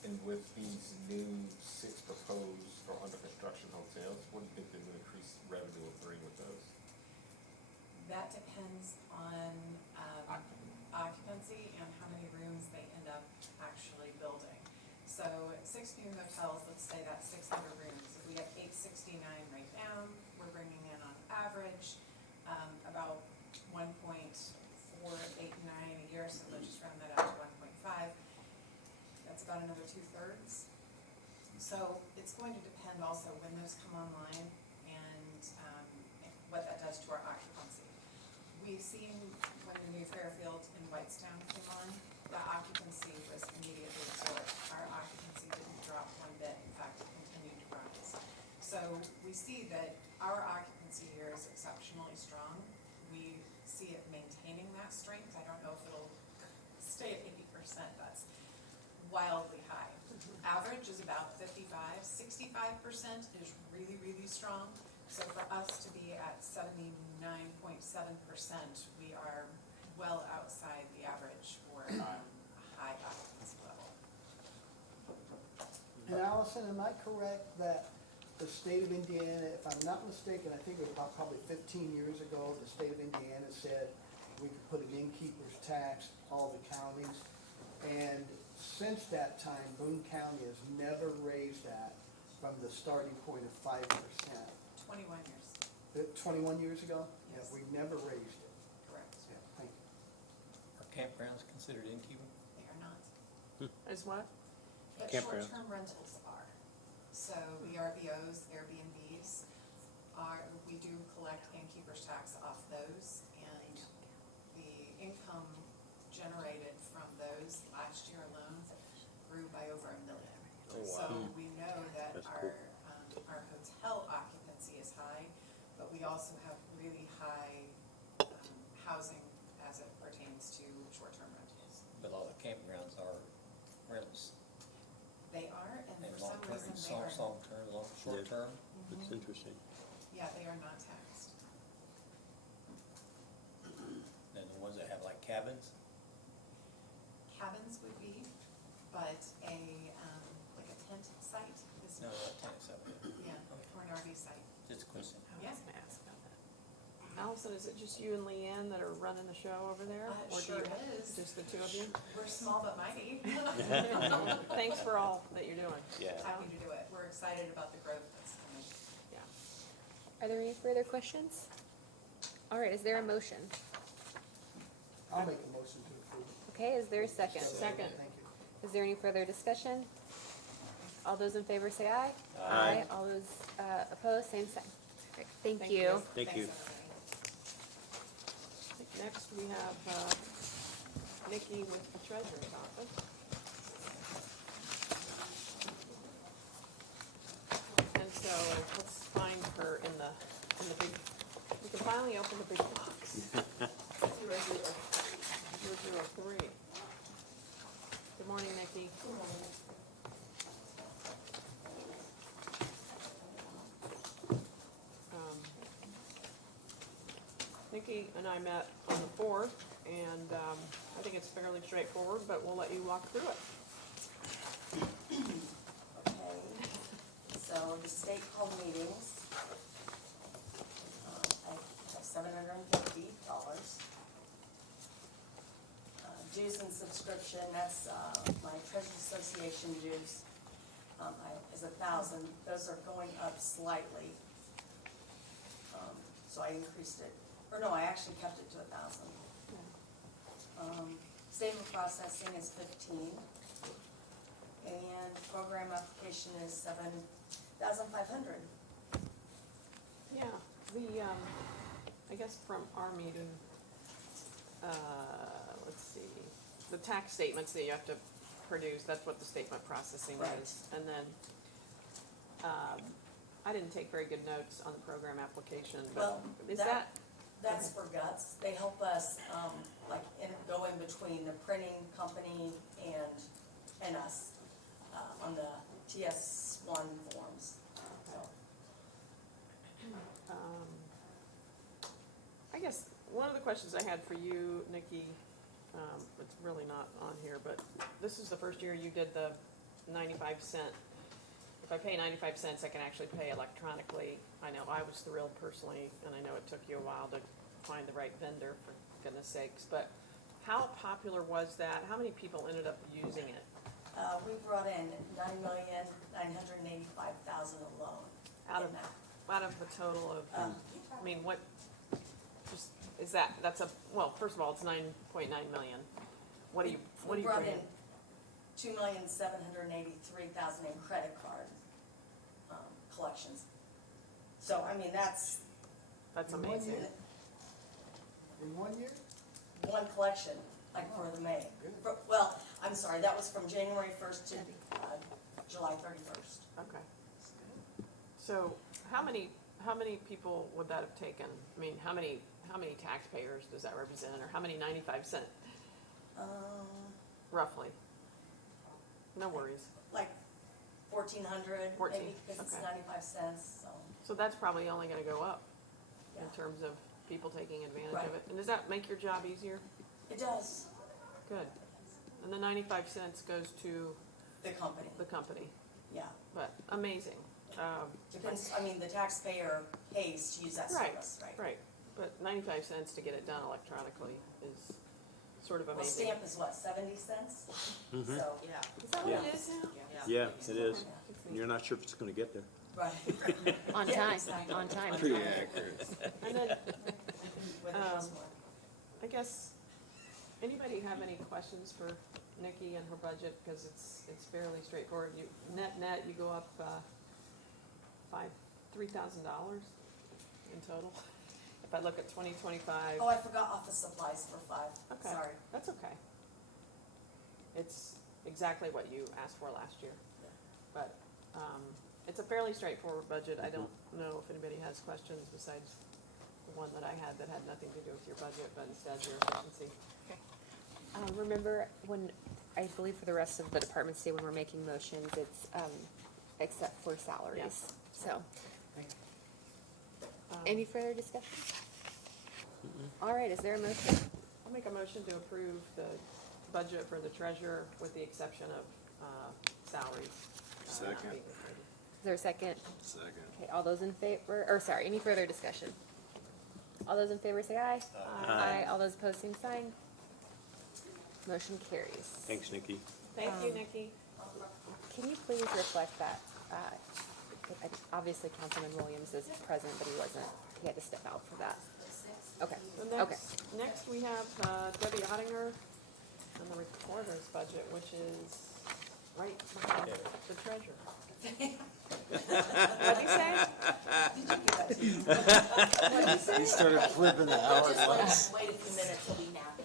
And with these new 6 proposed or under construction hotels, what do you think they're gonna increase revenue will bring with those? That depends on occupancy and how many rooms they end up actually building. So 6 new hotels, let's say that's 600 rooms. If we have 869 right now, we're bringing in on average about 1.489 a year, so let's just round that out to 1.5. That's about another 2/3. So it's going to depend also when those come online and what that does to our occupancy. We've seen when the new Fairfield in Whitestown came on, the occupancy was immediately absorbed. Our occupancy didn't drop one bit, in fact, it continued to rise. So we see that our occupancy here is exceptionally strong. We see it maintaining that strength. I don't know if it'll stay at 80%, that's wildly high. Average is about 55, 65% is really, really strong. So for us to be at 79.7%, we are well outside the average for a high occupancy level. And Allison, am I correct that the state of Indiana, if I'm not mistaken, I think it was about probably 15 years ago, the state of Indiana said we could put an innkeeper's tax, all the counties. And since that time, Boone County has never raised that from the starting point of 5%. 21 years, 21 years ago? Yes. Yeah, we've never raised it. correct. Yeah, thank you. Are campgrounds considered innkeeping? They are not. As what? But Campground. short-term rentals are. So VRBOs, Airbnbs, we do collect innkeeper's tax off those, and the income generated from those last year alone grew by over $1 million. Oh, wow. So we know that That's our, cool. our hotel occupancy is high, but we also have really high housing as it pertains to short-term rentals. But a lot of campgrounds are rentals. They are, and And for some long-term, reason they are. long-term, short-term. That's interesting. Yeah, they are not taxed. And the ones that have like cabins, Cabins would be, but like a tent site is, no, not tenants up there. yeah, or an RV site. Just a question. Yeah. Allison, is it just you and Leanne that are running the show over there? Or do Sure you have is. just the two of you? We're small but mighty. Thanks for all that you're doing. Yeah. Happy to do it. We're excited about the growth that's coming. Yeah. Are there any further questions? All right, is there a motion? I'll make a motion to approve. Okay, is there a second? Second. Thank you. Is there any further discussion? All those in favor say aye. Aye. All those opposed, same sign. Perfect. Thank Thank you. you. Thank you. Thanks, everybody. Next, we have Nikki with the treasurer's office. And so let's find her in the big, we can finally open the big box. 003. Good morning, Nikki. Nikki and I met on the 4th, and I think it's fairly straightforward, but we'll let you walk through it. Okay, so the state called meetings. I have $750. Dues and subscription, that's my Treasury Association dues, is 1,000. Those are going up slightly. So I increased it, or no, I actually kept it to 1,000. Statement processing is 15. And program application is 7,500. Yeah, I guess from our meeting, let's see, the tax statements that you have to produce, that's what the statement processing Right. is. And then, I didn't take very good notes on the program application, but Well, is that, That's for Guts. They help us, go in between the printing company and us, on the TS1 forms, so. I guess, one of the questions I had for you, Nikki, it's really not on here, but this is the first year you did the 95 cent. If I pay 95 cents, I can actually pay electronically. I know I was thrilled personally, and I know it took you a while to find the right vendor, for goodness sakes, but how popular was that? How many people ended up using it? We brought in 9,985,000 alone Out in of, that. out of the total of, I mean, what, just, is that's a, well, first of all, it's 9.9 million. What do you We bring brought in? in 2,783,000 in credit card, collections. So, I mean, that's That's In one amazing. year? In 1 year? one collection, like for the May. Well, I'm sorry, that was from January 1st to July 31st. Okay. So, how many people would that have taken? I mean, how many taxpayers does that represent, or how many 95 cent, roughly? No worries. Like 1,400, 14, maybe, because it's okay. 95 cents, so. So that's probably only gonna go up in Yeah. terms of people taking advantage Right. of it. And does that make your job easier? It does, Good. And the 95 cents goes to the company, the company, yeah. but amazing. Depends, I mean, the taxpayer pays to use that Right, service, right? right. But 95 cents to get it done electronically is sort of Well, amazing. stamp is what, 70 cents? Mhm. So, Yeah. Is that what it is now? Yeah, it is. yeah, And you're not sure if it's gonna get there. right. On Yeah, time, exactly. on time. Pretty accurate. And then, With the house one. I guess, anybody have any questions for Nikki and her budget? Because it's fairly straightforward. You, net, you go up, $3,000 in total. If I look at 2025. Oh, I forgot office supplies for 5, Okay. sorry. That's okay. It's exactly what you asked for last year. But, it's a fairly straightforward budget. I don't know if anybody has questions besides the one that I had that had nothing to do with your budget, but instead your efficiency. Remember when, I believe for the rest of the departments, say when we're making motions, it's, except for salaries, so. Any further discussion? All right, is there a motion? I'll make a motion to approve the budget for the treasurer with the exception of, salaries. Second. Is there a second? Second. Okay, all those in favor, or sorry, any further discussion? All those in favor say aye. Aye. All those opposed, same sign. Motion carries. Thanks, Nikki. Thank you, Nikki. Can you please reflect that, obviously Councilman Williams is present, but he wasn't, he had to step out for that. Okay, So okay. next we have Debbie Ottinger and the recorder's budget, which is right behind the treasurer. What'd you say? What'd you say? He started flipping the hour Just wait a few minutes till we nap.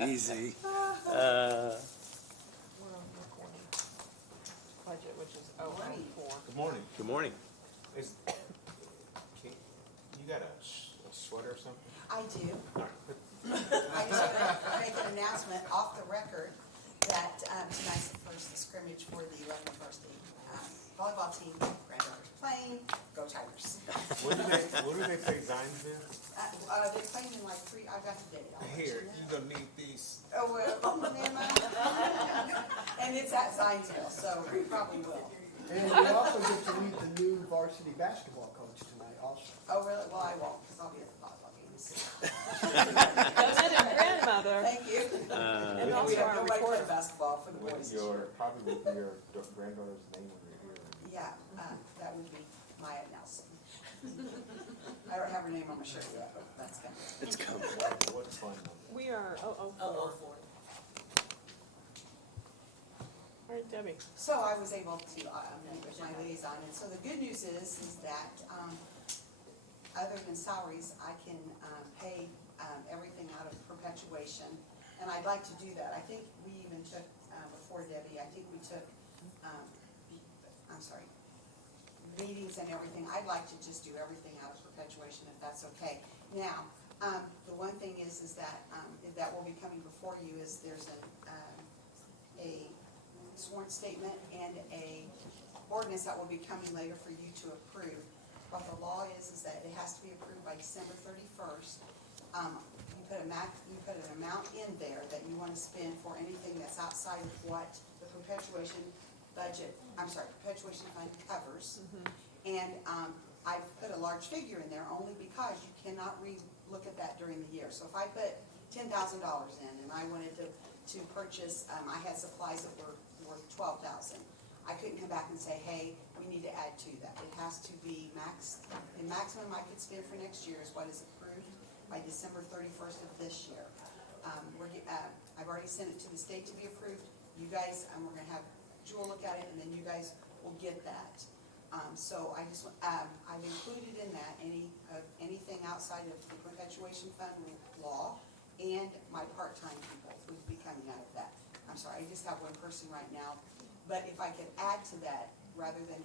Easy. We're on recorder budget, which is 014. Good morning. Good morning. You got a sweater or something? I do. All right. I just want to make an announcement off the record that tonight's the first scrimmage for the 11th varsity volleyball team. Granddaughters playing. Go Tigers. What do they play Zines in? They're playing in like 3, I got the date. I'll let you Here, know. you're gonna need these. Oh, well, never mind. And it's at Zionsville, so we probably will. And we also get to meet the new varsity basketball coach tonight also. Oh, really? Well, I won't, because I'll be at the volleyball games. Cousin and grandmother. Thank you. And We also have our nobody recorder. play basketball for the boys. With your, probably with your granddaughter's name on your ear. Yeah, that would be Maya Nelson. I don't have her name on my shirt yet, but that's coming. It's coming. What's fun? We are 004. All right, Debbie. So I was able to meet with my liaison, and so the good news is that other than salaries, I can, pay, everything out of perpetuation. And I'd like to do that. I think we even took, before Debbie, I think we took, I'm sorry, meetings and everything. I'd like to just do everything out of perpetuation if that's okay. Now, the one thing is that will be coming before you is there's a sworn statement and a ordinance that will be coming later for you to approve. What the law is that it has to be approved by December 31st. You put an amount in there that you want to spend for anything that's outside of what the perpetuation fund covers. And I put a large figure in there only because you cannot look at that during the year. So if I put $10,000 in and I wanted to purchase, I had supplies that were worth $12,000. I couldn't come back and say, hey, we need to add to that. It has to be the maximum I could spend for next year is what is approved by December 31st of this year. I've already sent it to the state to be approved. You guys, we're gonna have Jewel look at it, and then you guys will get that. So I just, I've included in that anything outside of the perpetuation fund law, and my part-time people would be coming out of that. I'm sorry, I just have one person right now, but if I could add to that, rather than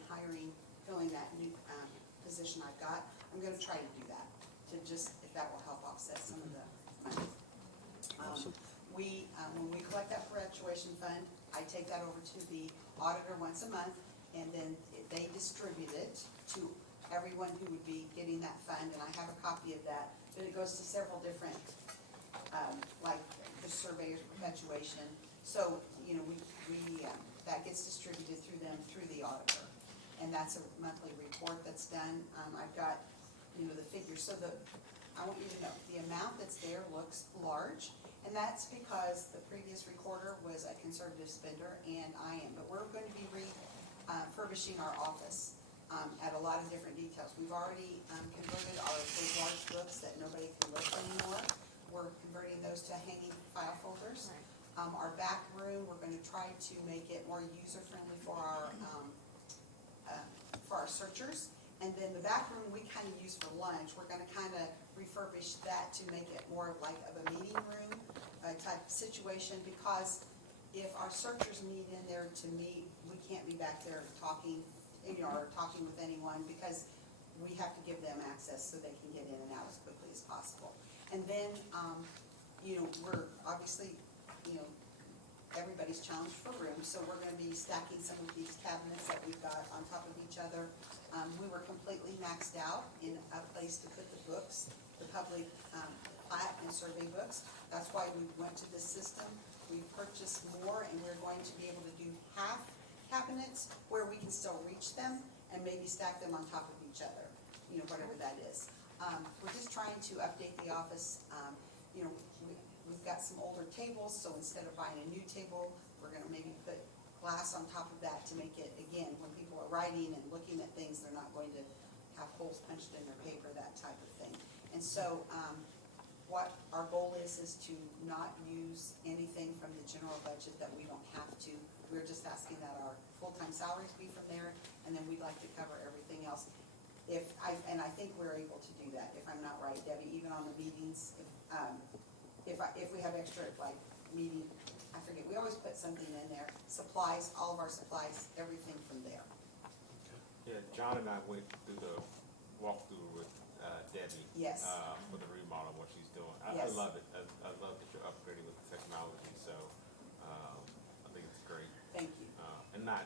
filling that new position I've got, I'm gonna try to do that, if that will help offset some of the money. Awesome. When we collect that perpetuation fund, I take that over to the auditor once a month, and then they distribute it to everyone who would be getting that fund, and I have a copy of that, but it goes to several different, like the surveyor's perpetuation. So, that gets distributed through them, through the auditor, and that's a monthly report that's done. I've got, the figures, so I want you to know, the amount that's there looks large, and that's because the previous recorder was a conservative spender, and I am, but we're going to be refurbishing our office at a lot of different details. We've already converted those large books that nobody can lift anymore. We're converting those to hanging file folders. Our back room, we're going to try to make it more user-friendly for our searchers. And then the back room we kind of use for lunch. We're going to kind of refurbish that to make it more like of a meeting room type situation, because if our searchers need in there to meet, we can't be back there talking, or talking with anyone, because we have to give them access so they can get in and out as quickly as possible. And then, we're obviously, everybody's challenged for room, so we're gonna be stacking some of these cabinets that we've got on top of each other. We were completely maxed out in a place to put the books, the public plat and survey books. That's why we went to this system. We purchased more, and we're going to be able to do half cabinets where we can still reach them and maybe stack them on top of each other, whatever that is. We're just trying to update the office. We've got some older tables, so instead of buying a new table, we're gonna maybe put glass on top of that to make it, again, when people are writing and looking at things, they're not going to have holes punched in their paper, that type of thing. And so, what our goal is to not use anything from the general budget that we don't have to. We're just asking that our full-time salaries be from there, and then we'd like to cover everything else. And I think we're able to do that, if I'm not right, Debbie, even on the meetings, if we have extra, like, meeting, I forget, we always put something in there, supplies, all of our supplies, everything from there. Yeah, John and I went through the walkthrough with Debbie. Yes. For the remodel, what she's doing. I Yes. love it. I love that you're upgrading with the technology, so I think it's great. Thank you. And not,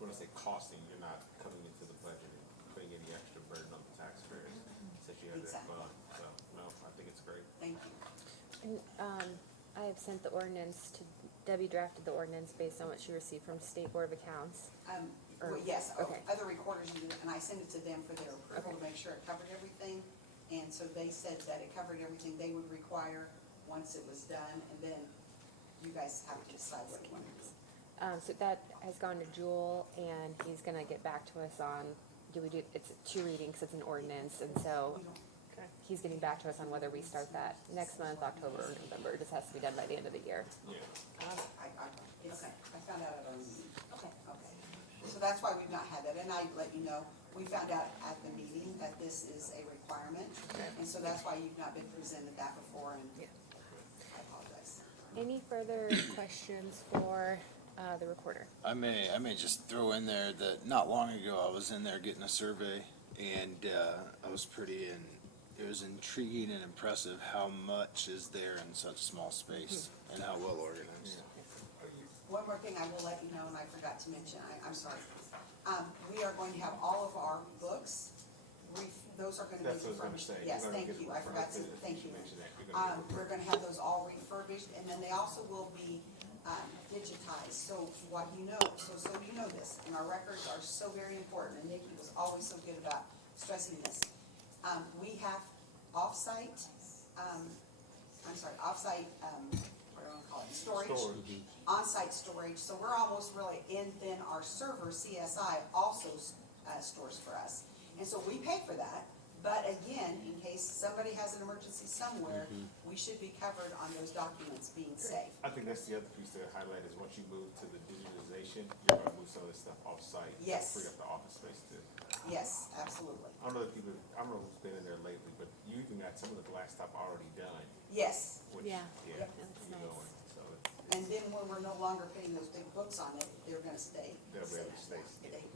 when I say costing, you're not coming into the budget and putting any extra burden on the taxpayers, since you have that Exactly. fund. So, no, I think it's great. Thank you. And, I have sent the ordinance to, Debbie drafted the ordinance based on what she received from State Board of Accounts. Well, yes, Okay. other recorders, and I sent it to them for their approval to make sure it covered everything. And so they said that it covered everything they would require once it was done, and then you guys have to decide what you want to do. So that has gone to Jewel, and he's gonna get back to us on, it's 2 readings, it's an ordinance, and so he's getting back to us on whether we start that next month, October or November. It just has to be done by the end of the year. Yeah. I found out at our meeting. Okay. So that's why we've not had that, and I let you know, we found out at the meeting that this is a requirement, and so that's why you've not been presented that before, and I apologize. Any further questions for the recorder? I may just throw in there that not long ago I was in there getting a survey, and I was it was intriguing and impressive how much is there in such small space and how well organized. One more thing I will let you know, and I forgot to mention, I'm sorry. We are going to have all of our books, those are gonna be That's what I was gonna refurbished. say. Yes, You're gonna thank get you, I forgot to, refurbished. thank you. Mention that. You're gonna get We're gonna have those all refurbished, and then they also will be digitized, so you know this, and our records are so very important, and Nikki was always so good about stressing this. We have offsite, what do I wanna call it, storage, on-site storage, so we're almost really, and then our server, CSI, also stores for us. And so we pay for that, but again, in case somebody has an emergency somewhere, we should be covered on those documents being safe. I think that's the other piece to highlight is once you move to the digitalization, you're gonna move some of this stuff off-site. to Yes. Free up the office space too. Yes, absolutely. I don't know who's been in there lately, but you even got some of the black stuff already done, Yes, which, Yeah. yeah, That's you're nice. going, so and then when we're no longer putting those big books on it, they're gonna stay. they'll be able to stay.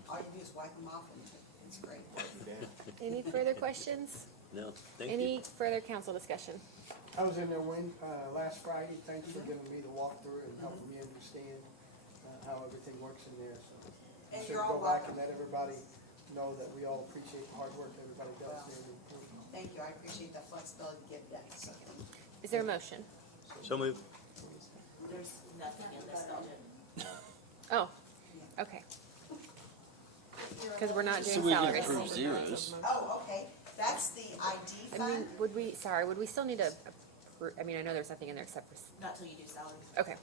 All you do is wipe them off, and it's great. Any further questions? No, thank you. Any further council discussion? I was in there last Friday, thanks for giving me the walkthrough and helping me understand how everything works in there, so. And So you're all go back welcome. and let everybody know that we all appreciate the hard work everybody does there. Thank you, I appreciate that flexibility to get it done, so. Is there a motion? So move. There's nothing in this budget. Oh, okay. Because we're not So doing we can salaries. approve zeros. Oh, okay, that's the ID I fund? mean, would we still need to, I mean, I know there's nothing in there except for, Not till you do salaries. okay.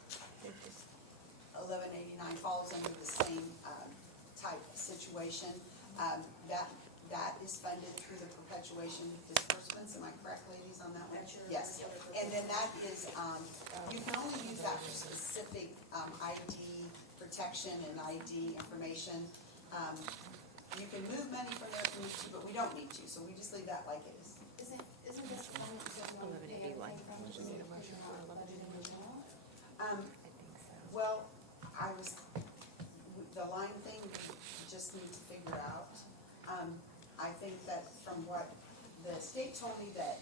1189 falls under the same type of situation. That is funded through the perpetuation disbursements, am I correct, ladies, on that one? That's your Yes, regular and then that is, you can only use that for specific ID protection and ID information. You can move money from there if you need to, but we don't need to, so we just leave that like it is. Isn't this fund, is it one we pay 1181. everything from, just need a motion for I think so. Well, the line thing, we just need to figure out. I think that from what the state told me that,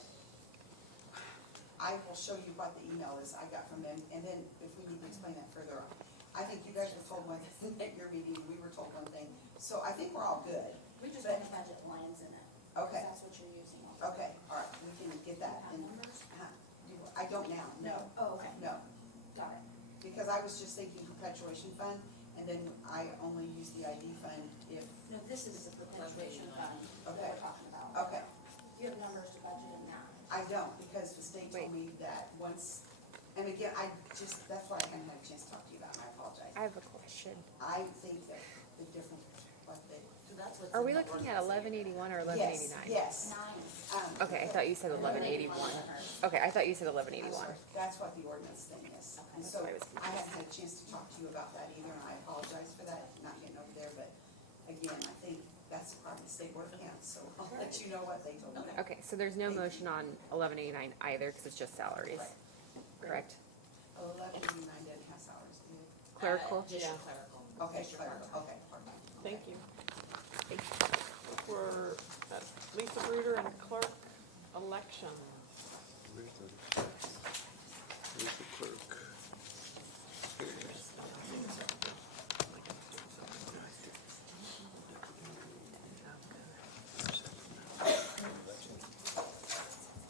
I will show you what the email is I got from them, and then if we need to explain that further on. I think you guys were told one thing at your meeting, we were told one thing, so I think we're all good. We just But- want budget lines in it. Okay. That's what you're using. Okay, all right, we can get that in. Numbers? I don't now, no, Oh, okay, no, got it. because I was just thinking perpetuation fund, and then I only use the ID fund if, No, this is the perpetuation fund that Okay. we're talking about. okay. You have numbers to budget in that. I don't, because the state Wait. told me that once, and again, that's what I haven't had a chance to talk to you about, and I apologize. I have a question. I think that the different, So that's what's. Are in we the looking at ordinance. 1181 or yes, 1189? yes. Nine. Okay, I thought you said 1181. Okay, I thought you said 1181. That's what the ordinance thing is. And That's so why I was I haven't had a chance to talk to you about that either, and I apologize for that, not getting over there, but again, I think that's part of the state board of accounts, so I'll let you know what they told me. Okay, so there's no motion on 1189 either, because it's just salaries, Right. correct? 1189 doesn't have salaries, do it? Clerical? Just your Yeah. clerical. Okay, Just your clerical, part-time. okay, part-time. Thank you. For Lisa Bruder and clerk election. Where's the clerk?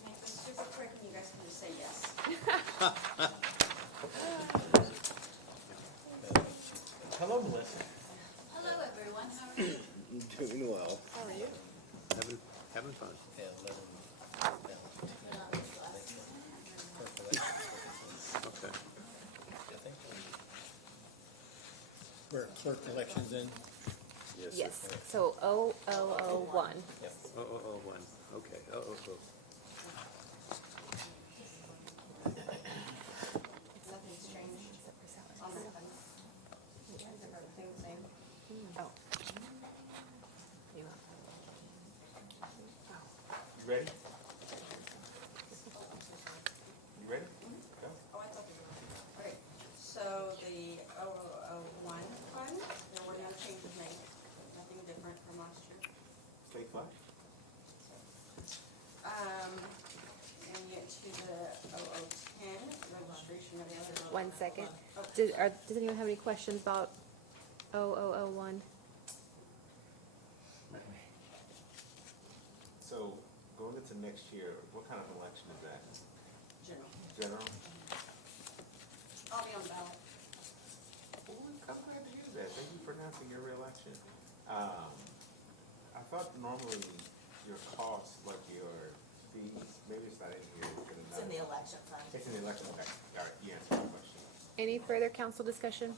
Make this super quick and you guys can just say yes. Hello, Melissa. Hello, everyone, how are you? Doing well. How are you? Having fun. Yeah, 11. Okay. Where clerk elections in? Yes, so 0001. Yep. Oh, one. Okay. Nothing strange on that one. Oh. You want- 1 second. Does anyone have any questions about 0001? So, going into next year, what kind of election is that? General. General? I'll be on the ballot. Well, I'm glad to hear that. Thank you for announcing your reelection. I thought normally your costs, like your fees, maybe it's not in here. It's in the election fund. It's in the election, okay. All right, you answered my question. Any further council discussion?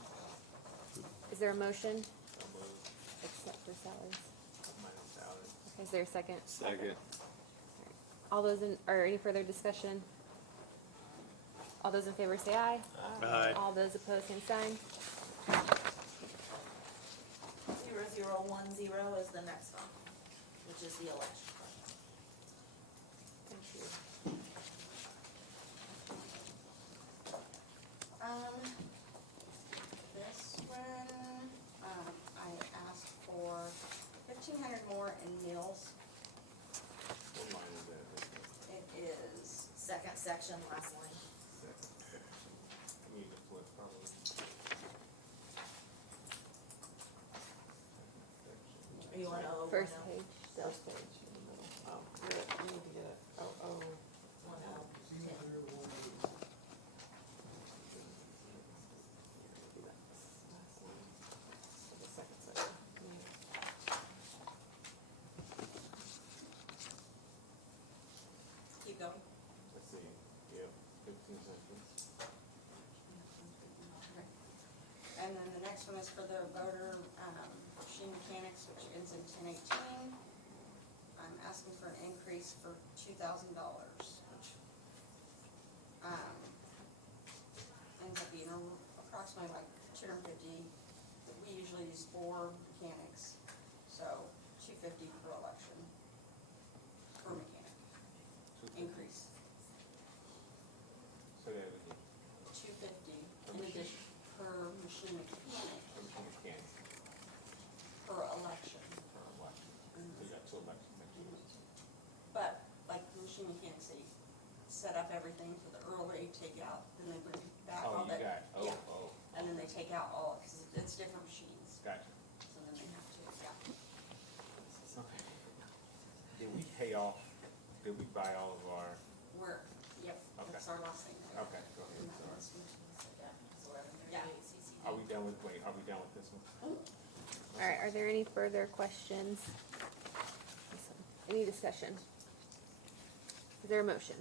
Is there a motion? So moved. Except for salaries. Minus salary. Okay, is there a second? Second. All those or any further discussion? All those in favor say aye. Aye. All those opposed, same sign. 0010 is the next one, which is the election fund. Thank you. This one, I asked for 1,500 more in meals. What line is that? It is, Second section, last line. Second section. I need to flip probably. Second section. Are you on 0010? First page. First page in the middle. Oh, you need to get it. Oh. 10. The second section. keep going. Let's see, yep, 15 seconds. And then the next one is for the voter, machine mechanics, which ends in 1018. I'm asking for an increase for $2,000, which, ends up being approximately like 250. We usually use 4 mechanics, so 250 per election, per mechanic, increase. So that we can, 250 in addition per machine mechanic everything is canceled per election. for election. So you got 2 elections next year. But like the machine mechanics, they set up everything for the early takeout, then they bring back Oh, all you the, got, yeah, oh, and then they take out all, because it's different machines, gotcha. so then they have to, yeah. Okay. Did we pay off, did we buy all of our, We're, yep, Okay. that's our last thing there. okay, go ahead, And that sorry. was- Yeah, so 1138 Yeah. CCD. Are we done with, wait, are we done with this one? All right, are there any further questions? Any discussion? Is there a motion?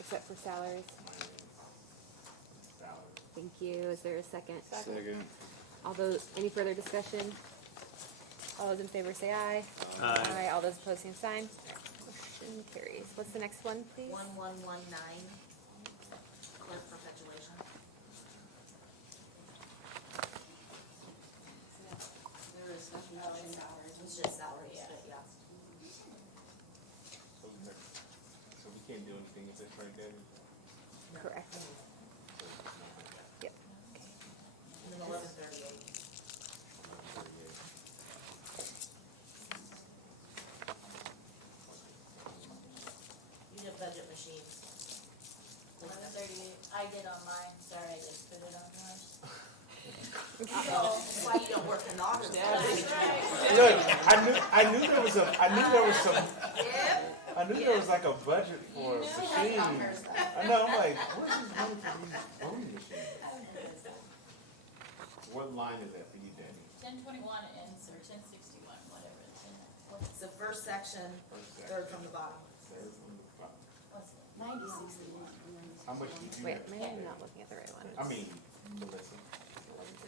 Except for salaries? Minus salary. Thank you. Is there a second? Second. All those, any further discussion? All those in favor say aye. Aye. All those opposed, same sign. Motion carries. What's the next one, please? 1119, clerk perpetuation. There is nothing Oh, else in it's that. salaries, it's just salaries, but yeah. So we next, so we can't do anything if it's right there? Correct. So it's not like that. Yep. And then 1138. 1138. You did budget machines. 1138, I did on mine, sorry, I just put it on yours. Uh-oh, that's why you don't work in office. Look, I knew there was some, I knew there was like a budget for machines. I know, I'm like, where's this money for these voting machines? What line is that for you, Danny? 1021 ends, or 1061, whatever it's in there. It's the first section, First third section. from the bottom. Third from the bottom. What's it? 9061. How much did you Wait, have? maybe I'm not looking at the right one. I mean, Melissa,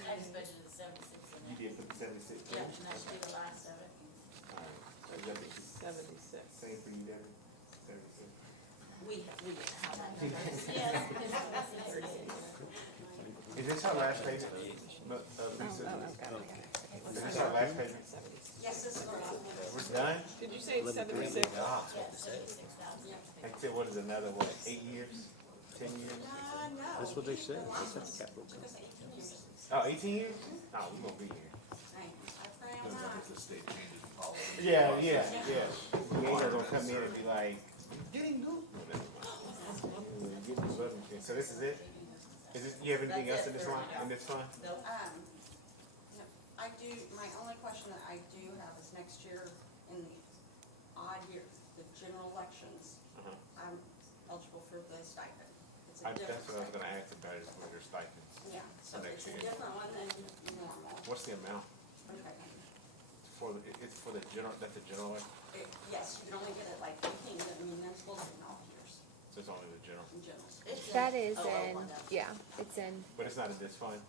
I just budgeted 76 in you there. did put the 76 in? Yeah, and I should do the last of it. Alright, is that the 76. same for you, Danny? 76? We didn't have that. Yes, it's 66. Is this our last payment? Oh, Lisa? got it. Is this our last payment? Yes, this is our last one. We're done? Did you say it's 76? Yeah, 76,000. Like I said, what is another, what, 8 years? 10 years? No. That's what they said. That's what the capital Took us 18 years. Oh, 18 years? Oh, we gonna be here. I pray on that. Yeah. We ain't gonna come in and be like, getting good. So this is it? Is it, you have anything That's else it in this for line, now. in this fund? Nope. No, I do, my only question that I do have is next year in the odd year, the general elections, Uh-huh. I'm eligible for the stipend. It's a That's different what I was stipend. gonna ask about, is with your stipends. Yeah, so next it's a year. different one than normal. What's the amount? Okay. It's for the general, that's the general, election? Yes, you can only get it like 15, I mean, there's supposed to be all years So it's only the general, in general. It's That in is in, 001. yeah, it's in, but it's not in this fund?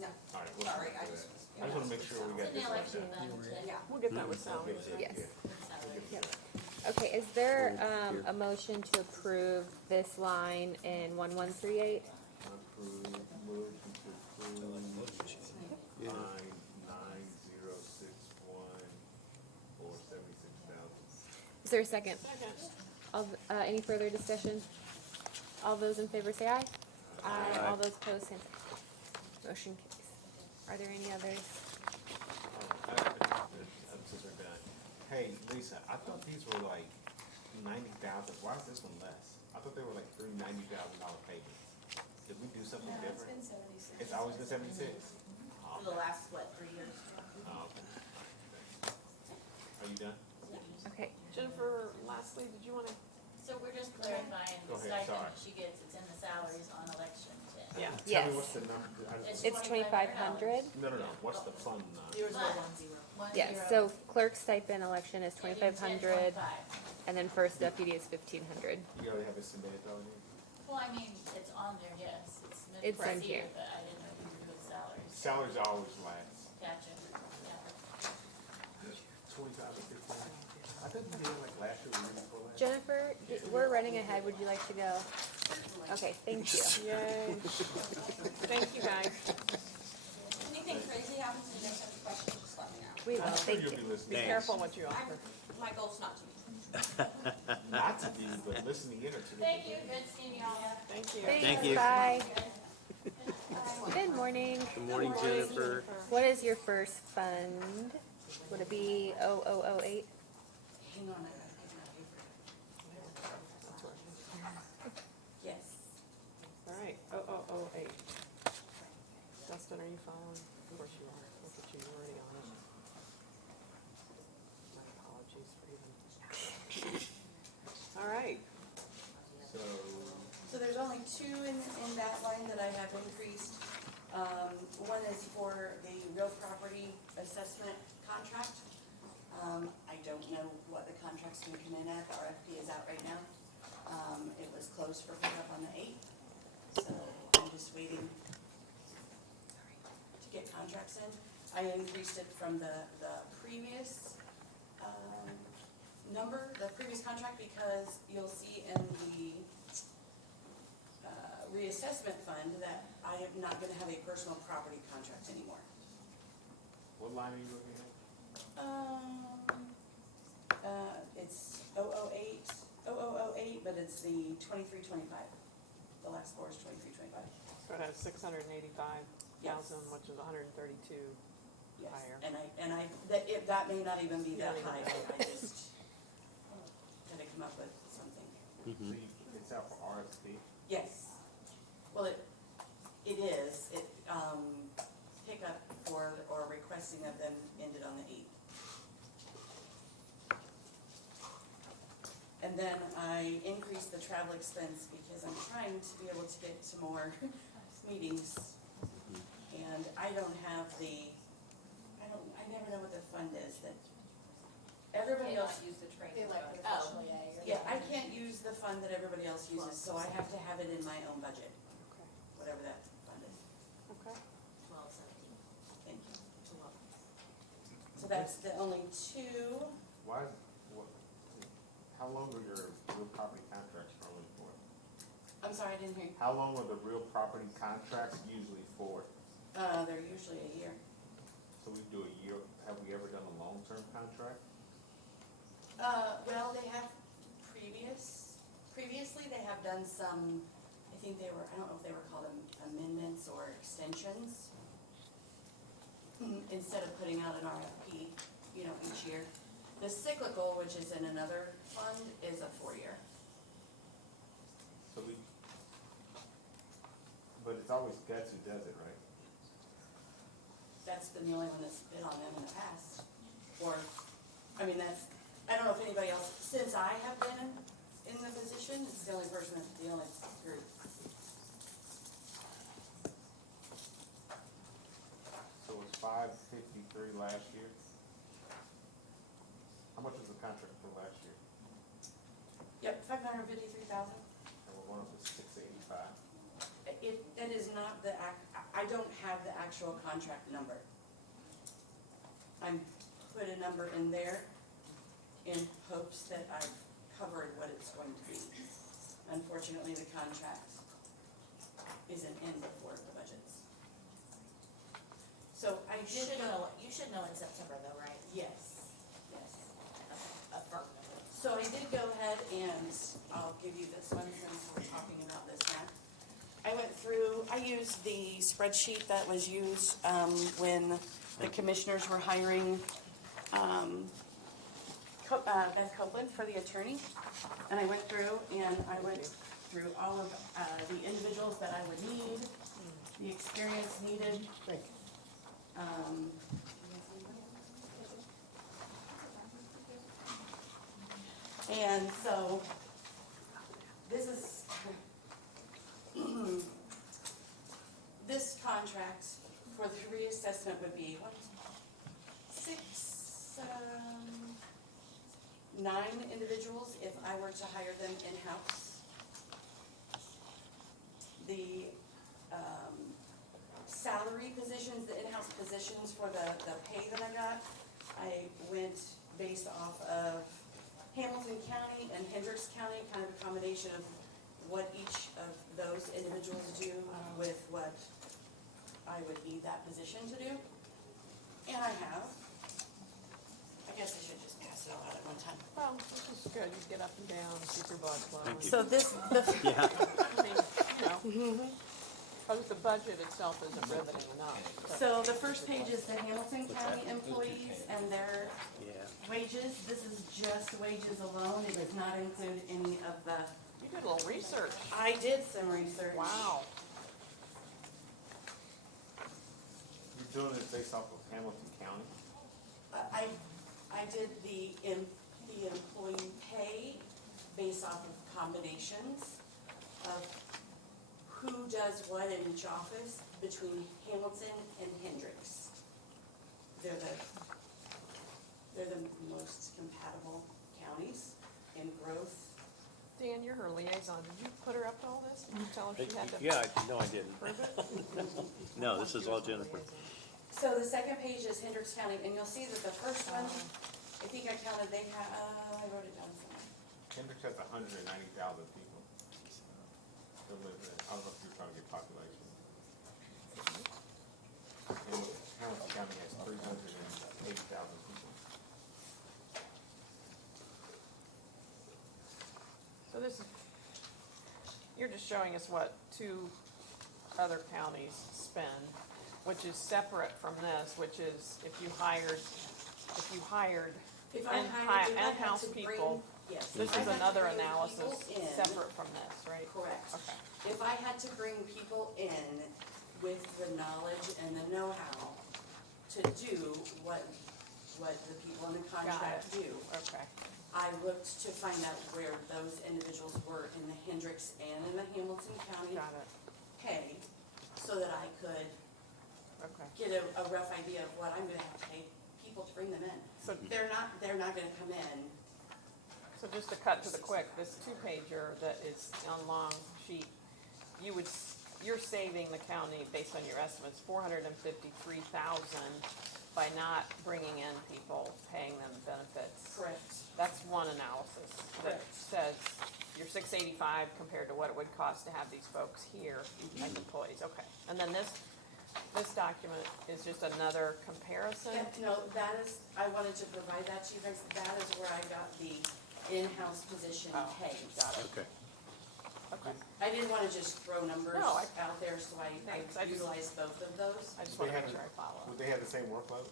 No, All right, we'll sorry, do I that. just. I just wanna make sure we got It's in this the one election done. fund, Yeah. We'll get that with salaries. yes. salaries. Yep. Okay, is there, a motion to approve this line in 1138? Approve, motion to approve line 9061 for 76,000. Is there a second? Second. All, any further discussion? All those in favor say aye. Aye. All those opposed, same sign. Motion carries. Are there any others? Since we're done. Hey, Lisa, I thought these were like 90,000, why is this one less? I thought they were like $390,000 payments. Did we do something different? 76. It's always been 76? For the last, what, 3 years? Oh, okay. Are you done? Okay, Jennifer, lastly, did you wanna? So we're just clarifying Go the ahead, stipend sorry. she gets, it's in the salaries on election day. Yeah. Tell Yes. me what's the number, it's 2,500. no, what's the fund number? 0010. Yes, so clerk stipend election is 2,500, 25. and then first deputy is 1,500. You already have it submitted already? Well, I mean, it's on there, yes, it's It's in meant to see here. it, but I didn't know you were doing salaries. Salaries always last. Gotcha, yeah. 25 or 15. I think we did like last year, or the year before last. Jennifer, we're running ahead. Would you like to go? Okay, thank you. Yay. Thank you, guys. Anything crazy happens and you guys have questions, just let me know. We will, I'm sure thank you'll you. be Be listening. careful what you offer. My goal's not to. Not to be, but listening in or to. Thank you, good seeing y'all. Thank you. Thanks, you. bye. Good morning. Good morning, Jennifer. What is your first fund? Would it be 0008? Hang on, I gotta get my paper. Yes. All right, 0008. Dustin, are you following? Of course you are. Look at you, you're already on it. My apologies for even. All right. So there's only two in that line that I have increased. One is for the real property assessment contract. I don't know what the contract's gonna come in at, the RFP is out right now. It was closed for pickup on the 8th, so I'm just waiting to get contracts in. I increased it from the previous, number, the previous contract, because you'll see in the reassessment fund that I am not gonna have a personal property contract anymore. What line are you looking at? It's 008, but it's the 2325. The last four is 2325. So it has 685,000, Yes. which is 132 Yes, higher. that may not even be You that don't even high, know. I just had to come up with something. So it's out for RFP? Yes, well, it is, pickup for, or requesting of them ended on the 8th. And then I increased the travel expense because I'm trying to be able to get to more meetings. And I don't have I never know what the fund is that, everybody else, use the training. Oh, yeah, I can't use the fund that everybody else uses, so I have to have it in my own budget, Okay. whatever that fund is. Okay. 1217. Thank you. So that's the only two. Why, how long are your real property contracts normally for? I'm sorry, I didn't hear you. How long are the real property contracts usually for? They're usually a year. So we do a year, have we ever done a long-term contract? Well, they have previously they have done some, I think they were, I don't know if they were called amendments or extensions. Instead of putting out an RFP, each year. The cyclical, which is in another fund, is a 4-year. So but it's It's always Guts who does it, right? That's been the only one that's been on them in the past. Or, I mean, that's, I don't know if anybody else, since I have been in the position, it's the only person that's the only group. So it was $553 last year. How much was the contract for last year? Yep, $553,000. And one was $685. It is not the I don't have the actual contract number. I'm put a number in there in hopes that I've covered what it's going to be. Unfortunately, the contract isn't in before the budgets. So I You did go, you should know in September though, right? yes, yes. Affirmative. So I did go ahead and I'll give you this one since we're talking about this now. I went through, I used the spreadsheet that was used when the commissioners were hiring Beth Copeland for the attorney. And I went through and I went through all of the individuals that I would need, the experience needed. And so, this is, this contract for the reassessment would be 9 individuals if I were to hire them in-house. The salary positions, the in-house positions for the pay that I got, I went based off of Hamilton County and Hendricks County, kind of a combination of what each of those individuals do with what I would need that position to do. And I guess I should just pass it all out at one time. Well, this is good, you get up and down, keep your blood flowing. So this, I mean, you know, because the budget itself isn't riveting enough. so the first page is the Hamilton County employees and their wages. This is just wages alone. It does not include any of the. You did a little research. I did some research. Wow. You're doing it based off of Hamilton County? I did the employee pay based off of combinations of who does what in each office between Hamilton and Hendricks. They're the most compatible counties in growth. Dan, you're her liaison. Did you put her up to all this? Did you tell her she had to Yeah, no, I didn't. prove it? No, this is all Jennifer. So the second page is Hendricks County, and you'll see that the first one, I think I counted, they have, I wrote it down somewhere. Hendricks has 190,000 people. That live there. I don't know if you're trying to get population. Hamilton County has 380,000 people. So this is, you're just showing us what 2 other counties spend, which is separate from this, which is if you hired If I had in-house to bring, people, yes. this if I is had to another bring analysis people in- separate from this, right? Correct. Okay. If I had to bring people in with the knowledge and the know-how to do what the people in the contract do, Okay. I looked to find out where those individuals were in the Hendricks and in the Hamilton County Got it. pay, so that I could Okay. get a rough idea of what I'm gonna have to pay people to bring them in. So, They're not gonna come in. so just to cut to the quick, this 2-pager that is on long sheet, you're saving the county, based on your estimates, $453,000 by not bringing in people, paying them benefits. Correct. That's one analysis that Correct. says you're $685 compared to what it would cost to have these folks here as employees. Okay. And then this document is just another comparison? Yeah, no, that is, I wanted to provide that to you guys. That is where I got the in-house position Oh, pay. got it. Okay. Okay. I didn't wanna just throw numbers No, out there, so Thanks. I utilized both of those I just They want to make have- sure I follow. Would they have the same workload?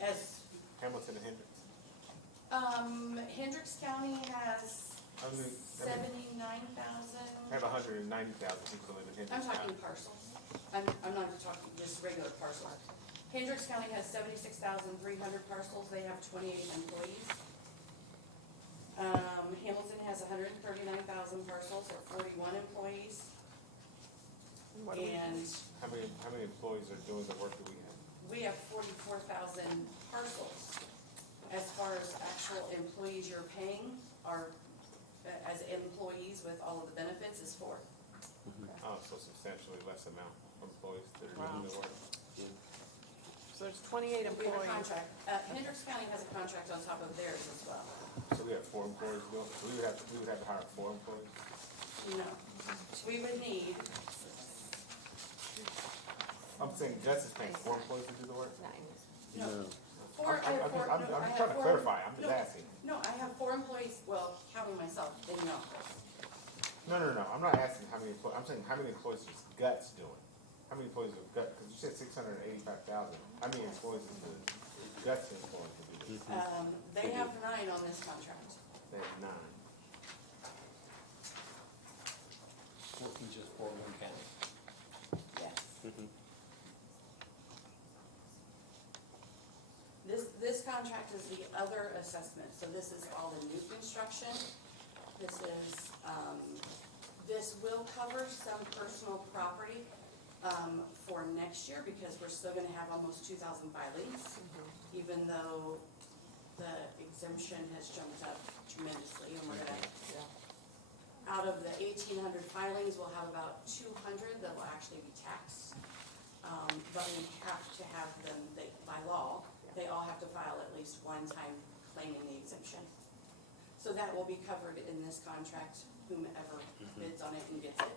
as Hamilton and Hendricks? Hendricks County has I mean, 79,000. I have 190,000 people live in I'm Hendricks talking County. parcels. I'm not talking just regular parcels. Hendricks County has 76,300 parcels. They have 28 employees. Hamilton has 139,000 parcels or 41 employees. What do we- And How many employees are doing the work that we have? we have 44,000 parcels. As far as actual employees you're paying, are, as employees with all of the benefits, is 4. Oh, so substantially less amount of employees that are Wow. doing the work. So there's 28 We have a employees. contract, Hendricks County has a contract on top of theirs as well. So we have 4 employees doing, so we would have to hire 4 employees? No, we would need, I'm saying Gus is paying 4 employees to do the work? no, four, I have I'm four, just- I'm no, just I have trying to 4 clarify, I'm just no, asking. No, I have 4 employees, well, counting myself in the office. No, I'm not asking how many employees, I'm saying how many employees is Guts doing? How many employees are Guts, because you said 685,000, how many employees is the Guts employees to do this? They have 9 on this contract. They have 9. Working just for Boone County. Yes. This contract is the other assessment, so this is all the new construction. This is, this will cover some personal property, for next year, because we're still gonna have almost 2,000 filings, even though the exemption has jumped up tremendously, and we're gonna, out of the 1,800 filings, we'll have about 200 that will actually be taxed. But we have to have them, by law, they all have to file at least one time claiming the exemption. So that will be covered in this contract, whomever bids on it and gets it.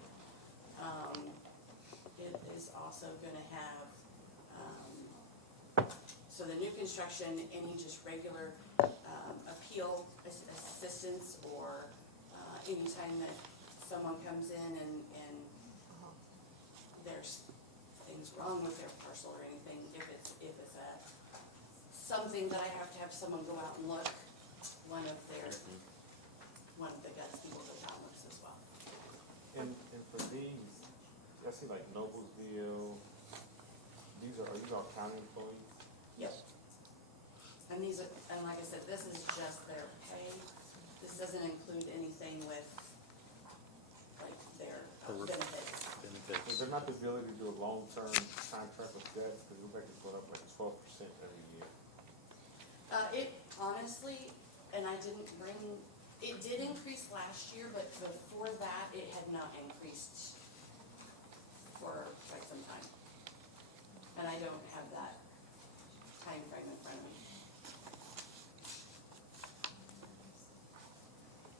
It is also gonna have, so the new construction, any just regular, appeal assistance, or, anytime that someone comes in and there's things wrong with their parcel or anything, if it's something that I have to have someone go out and look, one of the Guts people goes out and looks as well. And for these, I see like Noblesville, are these all county employees? Yes. And these are, and like I said, this is just their pay. This doesn't include anything with, like, their benefits. Is there not the ability to do a long-term contract with Guts, because we reckon it's going up like 12% every year? It honestly, and I didn't bring, it did increase last year, but before that, it had not increased for quite some time. And I don't have that time frame in front of me.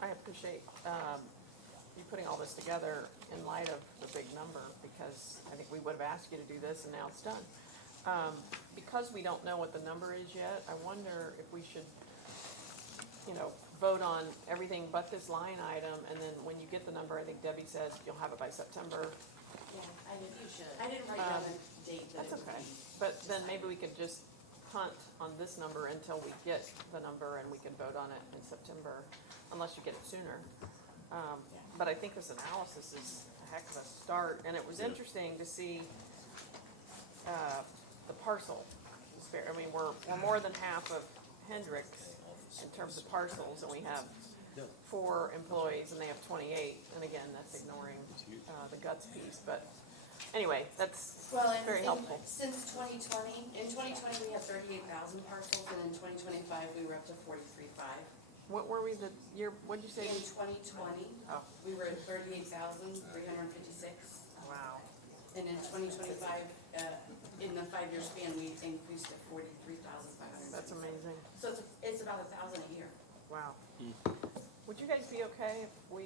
I appreciate you putting all this together in light of the big number, because I think we would have asked you to do this, and now it's done. Because we don't know what the number is yet, I wonder if we should, vote on everything but this line item, and then when you get the number, I think Debbie says you'll have it by September. Yeah, I did, you should. I didn't write down the date that it That's would okay, be. but then maybe we could just punt on this number until we get the number, and we can vote on it in September, unless you get it sooner. But I think this analysis is a heck of a start, and it was interesting to see the parcel. I mean, we're more than half of Hendricks in terms of parcels, and we have 4 employees, and they have 28, and again, that's ignoring the Guts piece, but anyway, that's Well, and very helpful. since 2020, in 2020, we had 38,000 parcels, and in 2025, we were up to 43,500. What were we the year, what'd you say? In 2020, Oh, we were at 38,356. wow. And in 2025, in the 5-year span, we increased to 43,500. That's amazing. So it's about 1,000 a year. Wow. Would you guys be okay if we?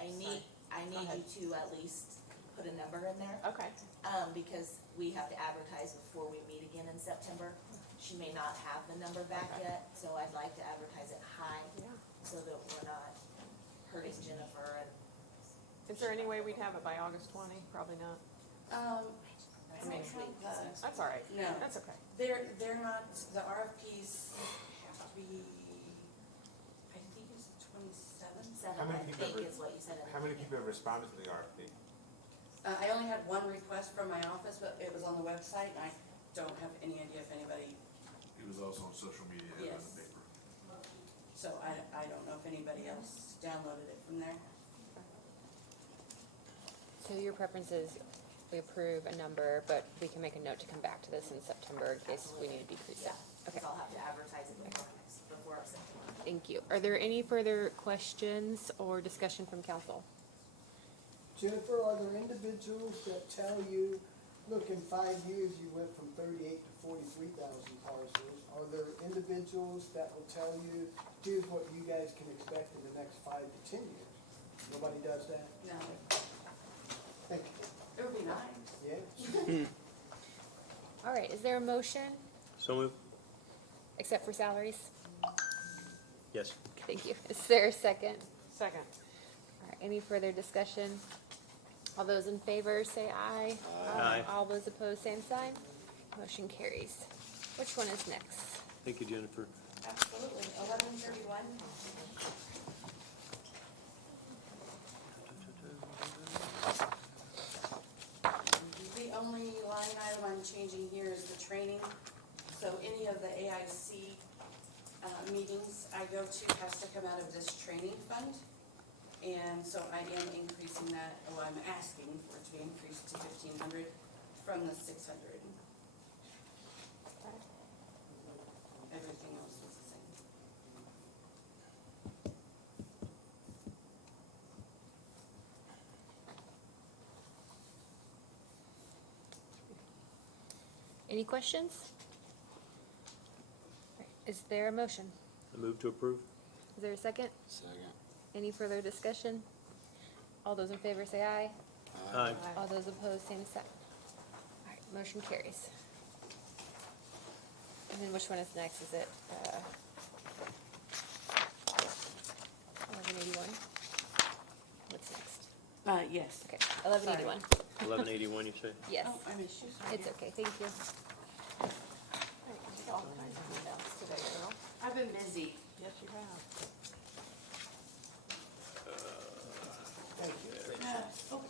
I need ahead. you to at least put a number in there, Okay. because we have to advertise before we meet again in September. She may not have the number back Okay. yet, so I'd like to advertise it high, Yeah. so that we're not hurting Jennifer and. Is there any way we'd have it by August 20? Probably not. I mean, don't have That's all right. No. That's okay. they're not, the RFPs have to be, I think it's the 27th. How many I people think ever- is what you said. How many people have responded to the RFP? I only had one request from my office, but it was on the website, and I don't have any idea if anybody, It was also on social media and in Yes. the paper. so I don't know if anybody else downloaded it from there. So your preference is we approve a number, but we can make a note to come back to this in September in case we need to decrease it. Yeah, Okay, because I'll have to advertise it before September. thank you. Are there any further questions or discussion from council? Jennifer, are there individuals that tell you, look, in 5 years, you went from 38 to 43,000 parcels? Are there individuals that will tell you, here's what you guys can expect in the next 5 to 10 years? Nobody does that? No, Thank you. it would be nice. Yeah? All right, is there a motion, So move. except for salaries? Yes. Thank you. Is there a second? Second. All right, any further discussion? All those in favor say aye. Aye. All those opposed, same sign. Motion carries. Which one is next? Thank you, Jennifer. Absolutely, 1131. The only line item I'm changing here is the training. So any of the AIC meetings I go to has to come out of this training fund. And so I am increasing that, I'm asking for it to be increased to 1,500 from the 600. Everything else is the same. Any questions? All right, is there a motion? I move to approve. Is there a second? Second. Any further discussion? All those in favor say aye. Aye. All those opposed, same sign. All right, motion carries. And then which one is next? Is it, 1181? What's next? Yes. Okay, 1181. 1181, you say? Yes, Oh, I missed you. it's okay, thank you. All kinds of emails today, girl. I've been busy. Yes, you have.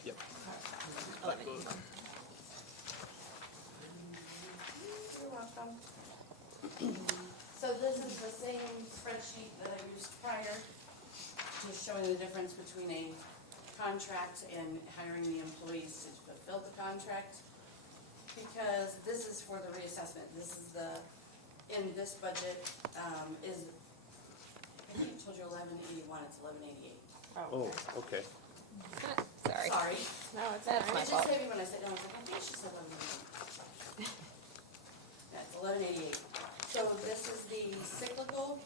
Yep. 1181. You're welcome. So this is the same spreadsheet that I used prior, just showing the difference between a contract and hiring the employees to fulfill the contract. Because this is for the reassessment, this is the, in this budget, is, I think I told you 1181, it's 1188. Oh, okay. Sorry. Sorry. No, it's That's all my right. It fault. just hit me when I said, no, I was like, I think she said 1188. That's 1188. So this is the cyclical,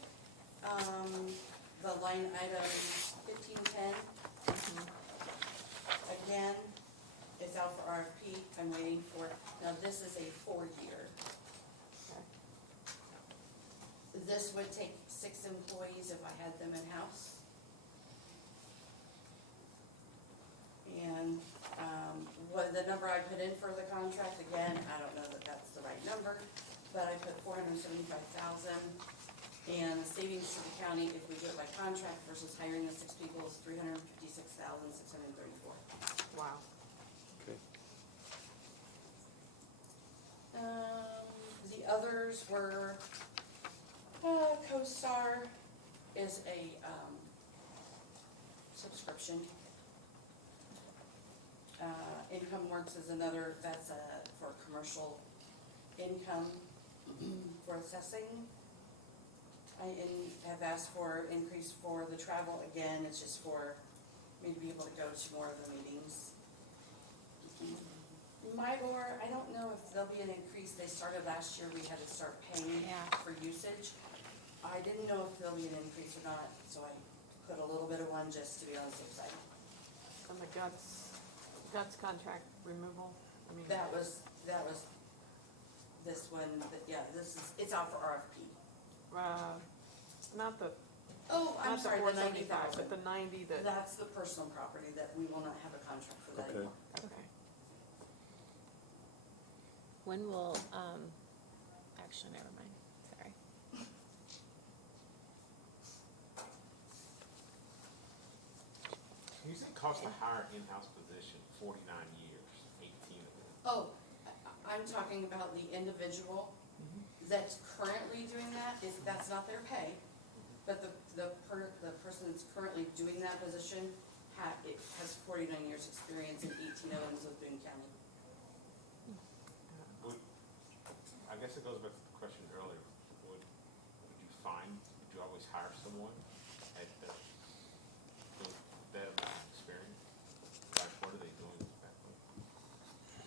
the line item 1510. Again, it's out for RFP, I'm waiting for, now this is a 4-year. This would take 6 employees if I had them in-house. And, what, the number I put in for the contract, again, I don't know that that's the right number, but I put 475,000. And the savings to the county, if we do it by contract versus hiring the 6 people, is 356,634. Wow. Okay. The others were, CoStar is a, subscription. Income Works is another, that's for commercial income for assessing. I have asked for increase for the travel, again, it's just for me to be able to go to more of the meetings. Mylor, I don't know if there'll be an increase, they started last year, we had to start paying Yeah. for usage. I didn't know if there'll be an increase or not, so I put a little bit of one just to be on the safe side. On the guts contract removal, I mean. That was this one, but yeah, this is, it's out for RFP. Not the, Oh, I'm not the sorry, the 475, 90,000. but the 90 that, That's the personal property that we will not have a contract for that Okay. anymore. okay. When will, actually, never mind, sorry. cost to hire an in-house position, 49 years, 18 of them. Oh, I'm talking about the individual that's currently doing that, that's not their pay, but the person that's currently doing that position has 49 years' experience and 18 of them is with Boone County. I guess it goes back to the question earlier, would you always hire someone at that amount of experience? Like, what are they doing exactly?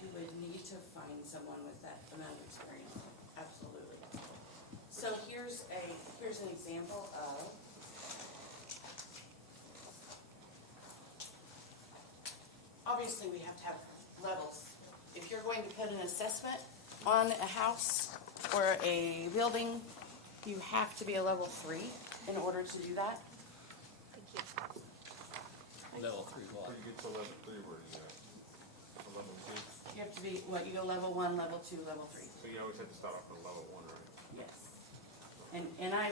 You would need to find someone with that amount of experience, absolutely. So here's an example of, obviously we have to have levels. If you're going to put an assessment on a house or a building, you have to be a level 3 in order to do that. Level 3 what? Before you get to level 3, where you at? Level 2? You have to be, you go level 1, level 2, level 3. So you always have to start off with level 1, right? Yes. And I.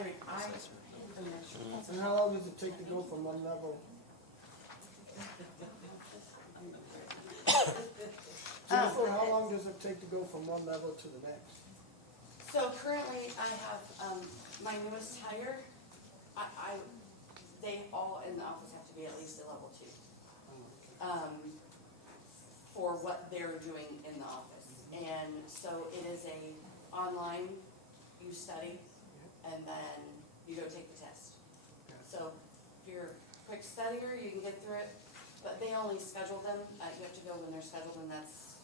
And how long does it take to go from one level? Jennifer, how long does it take to go from one level to the next? So currently I have, my newest hire, they all in the office have to be at least a level 2. For what they're doing in the office. And so it is a online, you study, and then you go take the test. So if you're a quick studier, you can get through it, but they only schedule them, you have to go when they're scheduled, and that's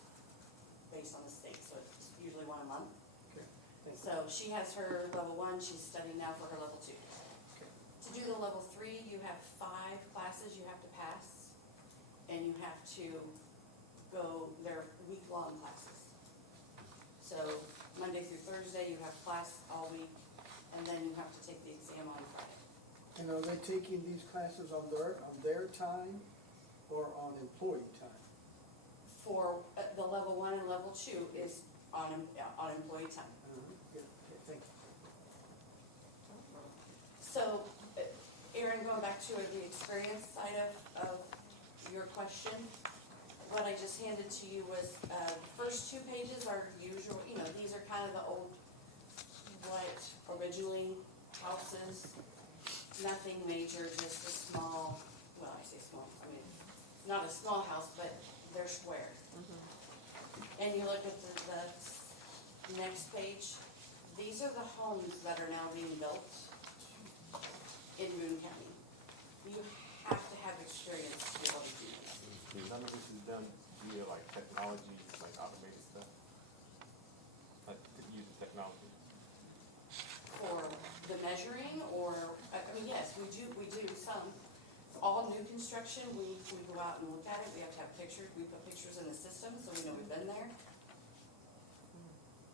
based on the state, so it's usually 1 a month. So she has her level 1, she's studying now for her level 2. To do the level 3, you have 5 classes you have to pass, and you have to go, they're week-long classes. So Monday through Thursday, you have class all week, and then you have to take the exam on Friday. And are they taking these classes on their time or on employee time? For the level 1 and level 2 is on employee time. Yeah, okay, thank you. So, Erin, going back to the experience side of your question, what I just handed to you was, first 2 pages are usual, these are kind of the old, what originally houses, nothing major, just a small, well, I say small, I mean, not a small house, but they're square. And you look at the next page, these are the homes that are now being built in Boone County. You have to have experience to be able to do this. None of this is done via like technology, like automated stuff? Like using technology? For the measuring, or, I mean, yes, we do some. All new construction, we go out and look at it, we have to have pictures, we put pictures in the system, so we know we've been there.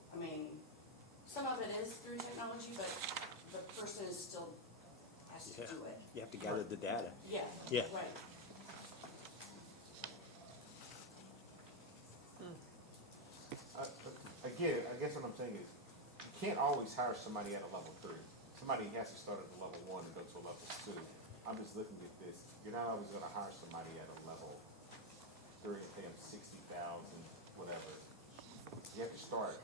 I mean, some of it is through technology, but the person is still, has to do it. You have to gather the data. Yeah. Yeah. Right. Again, I guess what I'm saying is, you can't always hire somebody at a level 3. Somebody has to start at a level 1 and go to a level 2. I'm just looking at this, you're not always gonna hire somebody at a level 3 and pay them 60,000, whatever. You have to start,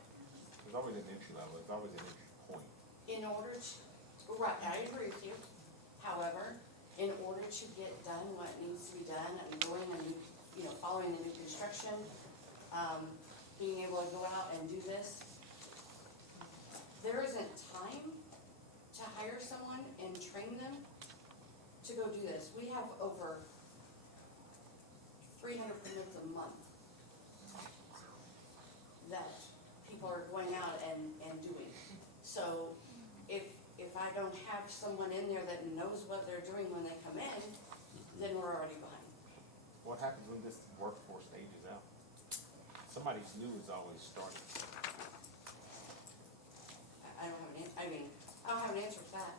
there's always an entry level, there's always an entry point. In order to, right, I agree with you. However, in order to get done what needs to be done and going and, following the new construction, being able to go out and do this, there isn't time to hire someone and train them to go do this. We have over 300 permits a month that people are going out and doing. So if I don't have someone in there that knows what they're doing when they come in, then we're already behind. What happens when this workforce ages out? Somebody's new is always starting. I don't have an answer for that.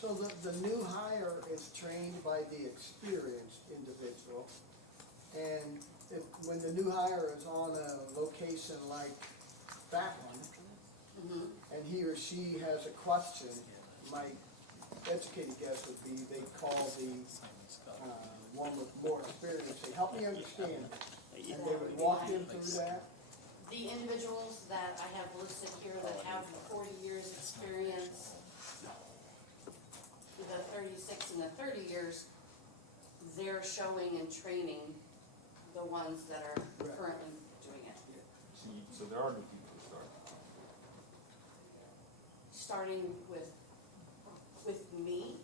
So the new hire is trained by the experienced individual, and when the new hire is on a location like that one, and he or she has a question, my educated guess would be they call the one with more experience, say, help me understand. And they would walk them through that. The individuals that I have listed here that have 40 years experience, the 36 and the 30 years, they're showing and training the ones that are currently doing it. So there are new people who start. Starting with me,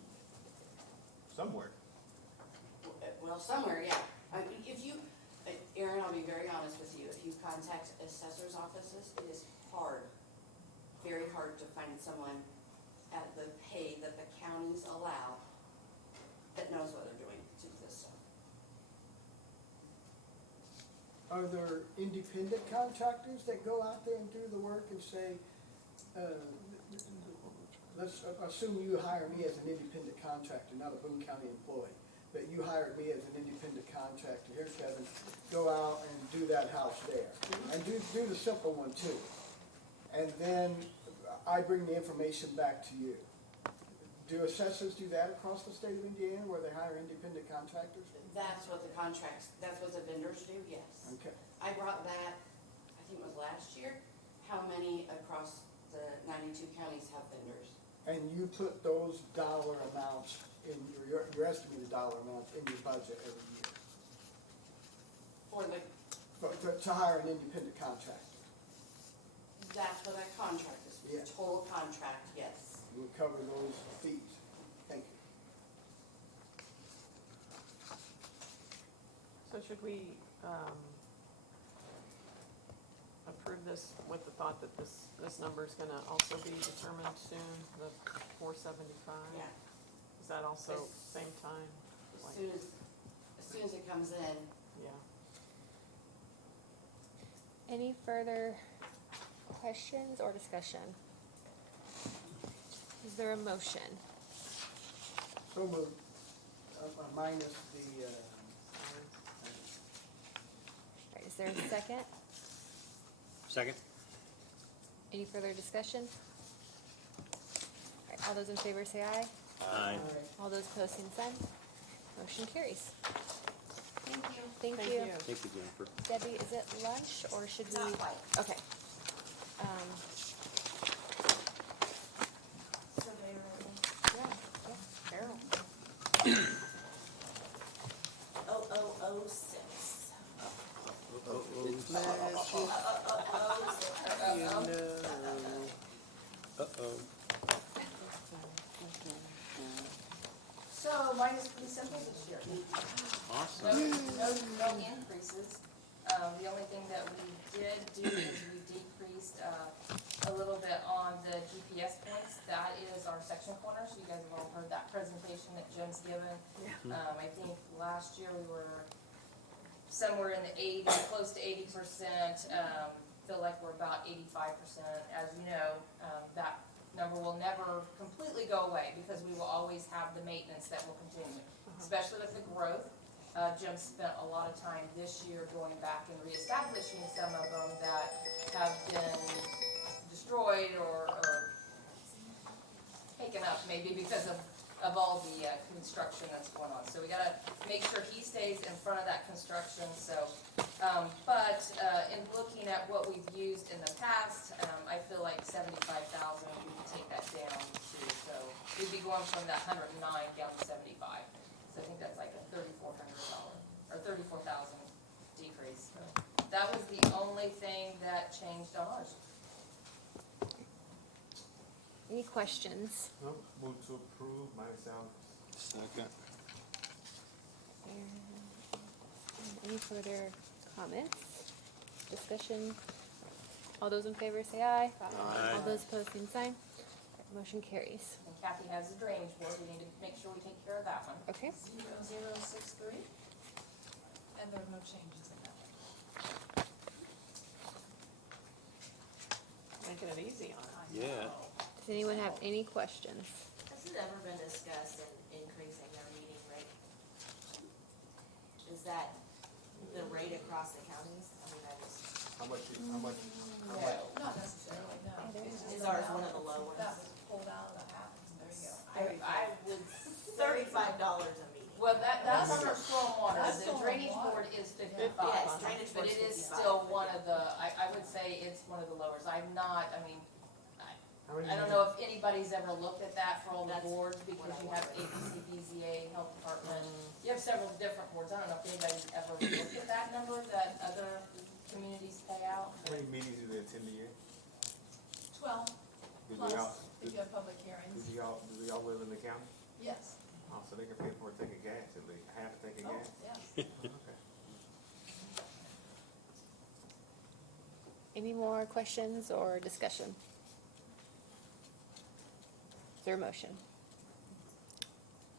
Somewhere. well, somewhere, yeah. I mean, if you, Aaron, I'll be very honest with you, if you contact assessor's offices, it is hard, very hard to find someone at the pay that the counties allow that knows what they're doing to do this stuff. Are there independent contractors that go out there and do the work and say, let's assume you hire me as an independent contractor, not a Boone County employee, but you hired me as an independent contractor, here Kevin, go out and do that house there. And do the simple one too. And then I bring the information back to you. Do assessors do that across the state of Indiana where they hire independent contractors? That's what the contracts, that's what the vendors do, yes. Okay. I brought that, I think it was last year, how many across the 92 counties have vendors? And you put those dollar amounts in your estimated dollar amounts in your budget every year For the, to hire an independent contractor. that's what that contract is, Yeah. total contract, yes. We'll cover those fees. Thank you. So should we, approve this with the thought that this number's gonna also be determined soon, the 475? Yeah. Is that also same time? As soon as it comes in, Yeah. Any further questions or discussion? Is there a motion? So moved, minus the, Alright, is there a second? Second? Any further discussion? Alright, all those in favor say aye. Aye. All those opposed, same sign. Motion carries. thank you. Thank Thank you. you. Thank you, Jennifer. Debbie, is it lunch or should we? Not quite. Okay. So they were, Yeah, Carol. 0006. It's magic, you know. Uh-oh. So mine is pretty simple this year. Awesome. No increases. The only thing that we did do is we decreased, a little bit on the GPS points. That is our section corners. You guys have all heard that presentation that Jim's given. I think last year we were somewhere in the 80, close to 80%. Feel like we're about 85%. As you know, that number will never completely go away because we will always have the maintenance that will continue, especially with the growth. Jim spent a lot of time this year going back and reestablishing some of them that have been destroyed or taken up maybe because of all the construction that's going on. So we gotta make sure he stays in front of that construction, so, but in looking at what we've used in the past, I feel like 75,000, we can take that down to, so we'd be going from that 109 down to 75. So I think that's like a $3,400 or 34,000 decrease. So that was the only thing that changed on ours. Any questions? No, move to approve, minus sound. Second. Any further comments? Discussion? All those in favor say aye. Aye. All those opposed, same sign. Motion carries. And Kathy has the drainage board, we need to make sure we take care of that one. Okay. 0063, and there are no changes in that. Making it easy on us. Yeah. Does anyone have any questions? Has it ever been discussed in increasing our meeting rate? Is that the rate across the counties? I mean, How much? Not necessarily, no. It's just Is ours that one of the low ones? That was pulled out of the hat, and there you go. I would, $35 a meeting. Well, that's under stormwater, the drainage board is 55. Yes, drainage But board it is is 55. still one of the, I would say it's one of the lowest, I mean, I don't know if anybody's ever looked at that for all the That's boards, what because I you have ABC, BZA, Health Department, you have several different boards, I don't know if anybody's ever looked at that number that other communities pay out. How many meetings do they attend a year? 12 Do plus y'all, if you have public hearings. do y'all live in the county? Yes. Oh, so they can pay for a tank of gas at least, half a tank of Oh, gas? yes. Okay. Any more questions or discussion? Is there a motion?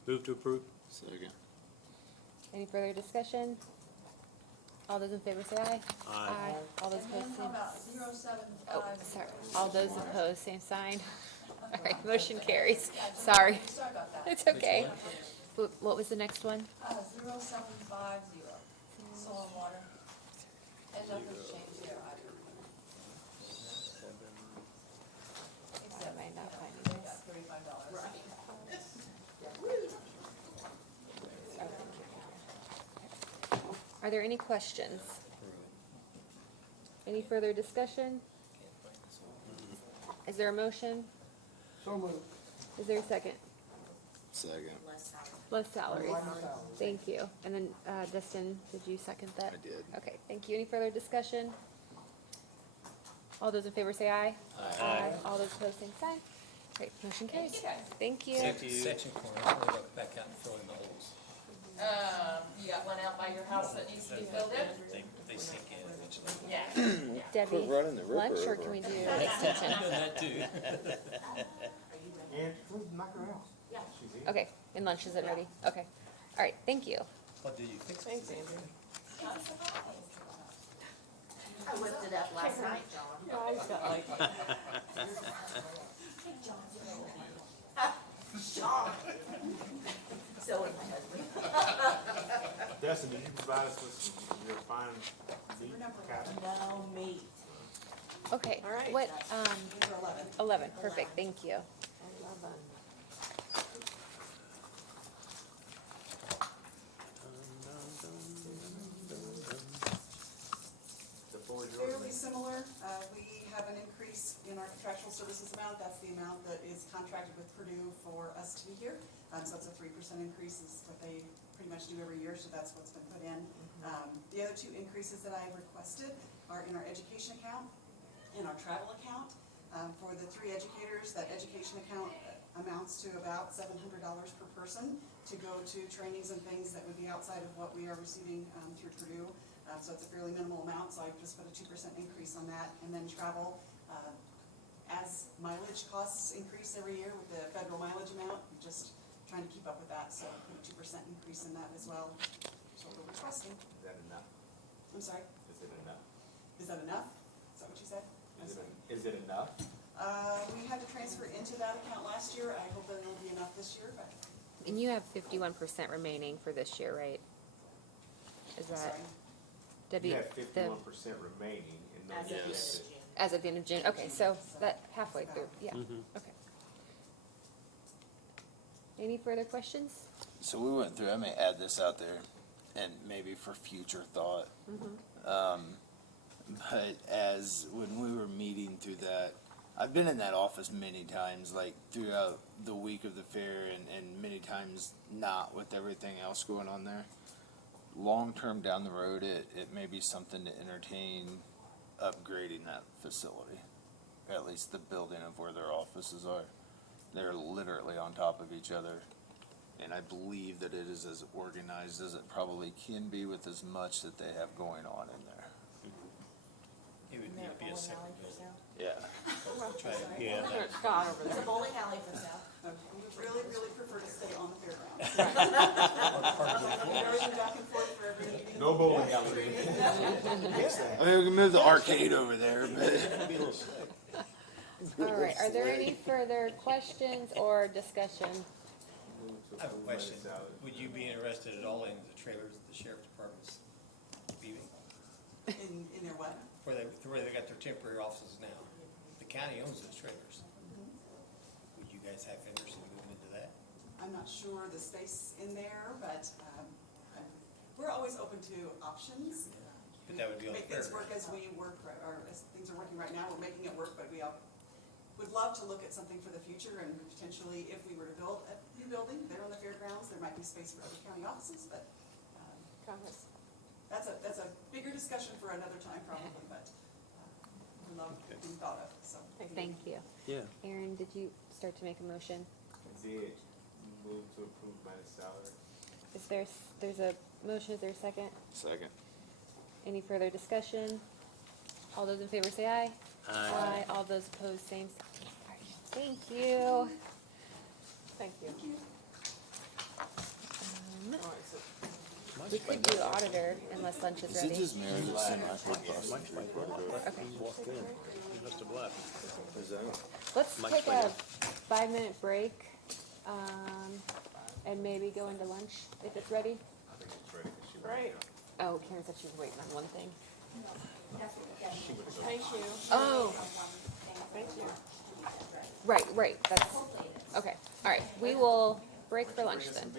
Move to approve. Second. Any further discussion? All those in favor say aye. Aye. All those And then opposed, how same. about 075? Oh, sorry. All those opposed, same sign. All right, motion carries. Sorry. Sorry about that. It's okay. What was the next one? 0750, soil and water. And nothing's changed there either. I might not find They this. got $35. Right. Are there any questions? Any further discussion? Is there a motion? So moved. Is there a second? Second. Less salaries. Less salaries. Thank you. And then, Dustin, did you second that? I did. Okay, thank you. Any further discussion? All those in favor say aye. Aye. All those opposed, same sign. Great, motion carries. you, guys. Thank you. Section corner, we'll go back out and fill in the holes. You got one out by your house that needs to be filled in? They sink in eventually. Yeah. Debbie, running the ripper lunch or over. can we do I've extension? done that too. And please knock her out. Yeah. She's here. Okay, and lunch isn't ready? Okay. All right, thank you. What did you fix? Thanks, Andrew. I whipped it up last night, John. Yeah, he's got like, Sean. So would my husband. Dustin, did you provide us with your fine meat cap? No meat. Okay, All right. what, Number 11. 11, perfect, thank you. 11. The floor is yours. Fairly similar. We have an increase in our contractual services amount. That's the amount that is contracted with Purdue for us to be here. So it's a 3% increase is what they pretty much do every year, so that's what's been put in. The other two increases that I requested are in our education account and our travel account. For the 3 educators, that education account amounts to about $700 per person to go to trainings and things that would be outside of what we are receiving through Purdue. So it's a fairly minimal amount, so I just put a 2% increase on that. And then travel, as mileage costs increase every year with the federal mileage amount, we're just trying to keep up with that, so I put a 2% increase in that as well. So we're requesting. Is that enough? I'm sorry, Is it enough? is that enough? Is that what you said? Is it enough? We had to transfer into that account last year. I hope that it'll be enough this year, but, And you have 51% remaining for this year, right? Is I'm that, sorry. Debbie, You have the, 51% remaining in As those of the end years. of June. as of the end of June, okay, so that halfway through, yeah, okay. Any further questions? So we went through, I may add this out there, and maybe for future thought. But as, when we were meeting through that, I've been in that office many times, like throughout the week of the fair, and many times not with everything else going on there. Long-term down the road, it may be something to entertain upgrading that facility. At least the building of where their offices are. They're literally on top of each other. And I believe that it is as organized as it probably can be with as much that they have going on in there. It would need to be a separate building. Yeah. Try to- Yeah. There's Scott over There's there. a bowling alley for sale. We would really, really prefer to stay on the fairgrounds. Park Everything back and forth for every meeting. No bowling alley. I mean, we can move the arcade over there, but. Be a little sick. All right, are there any further questions or discussion? I have a question. Would you be interested at all in the trailers that the sheriff department's leaving? In their what? Where they got their temporary offices now? The county owns those trailers. Would you guys have interest in moving into that? I'm not sure the space in there, but, we're always open to options. But that would be on Make things fair. work as we work, or as things are working right now, we're making it work, but we all would love to look at something for the future, and potentially, if we were to build a new building there on the fairgrounds, there might be space for other county offices, but, that's a bigger discussion for another time probably, but, we love being thought of, so. Thank you. Yeah. Aaron, did you start to make a motion? Did move to approve by the salary. Is there's a motion, is there a second? Second. Any further discussion? All those in favor say aye. Aye. All those opposed, same. Thank you. Thank you. All right, so We could do auditor unless lunch is Is it ready. just Mary that seemed like her boss? Mike's right there. Okay. He walked in. He must have left. Is that? Let's Mike's take right a here. 5-minute break, and maybe go into lunch if it's ready. I think it's ready, 'cause she. Great. Oh, Karen said she was waiting on one thing. Thank you. Oh, Thank you. right, that's, okay. All right, we will break for lunch then.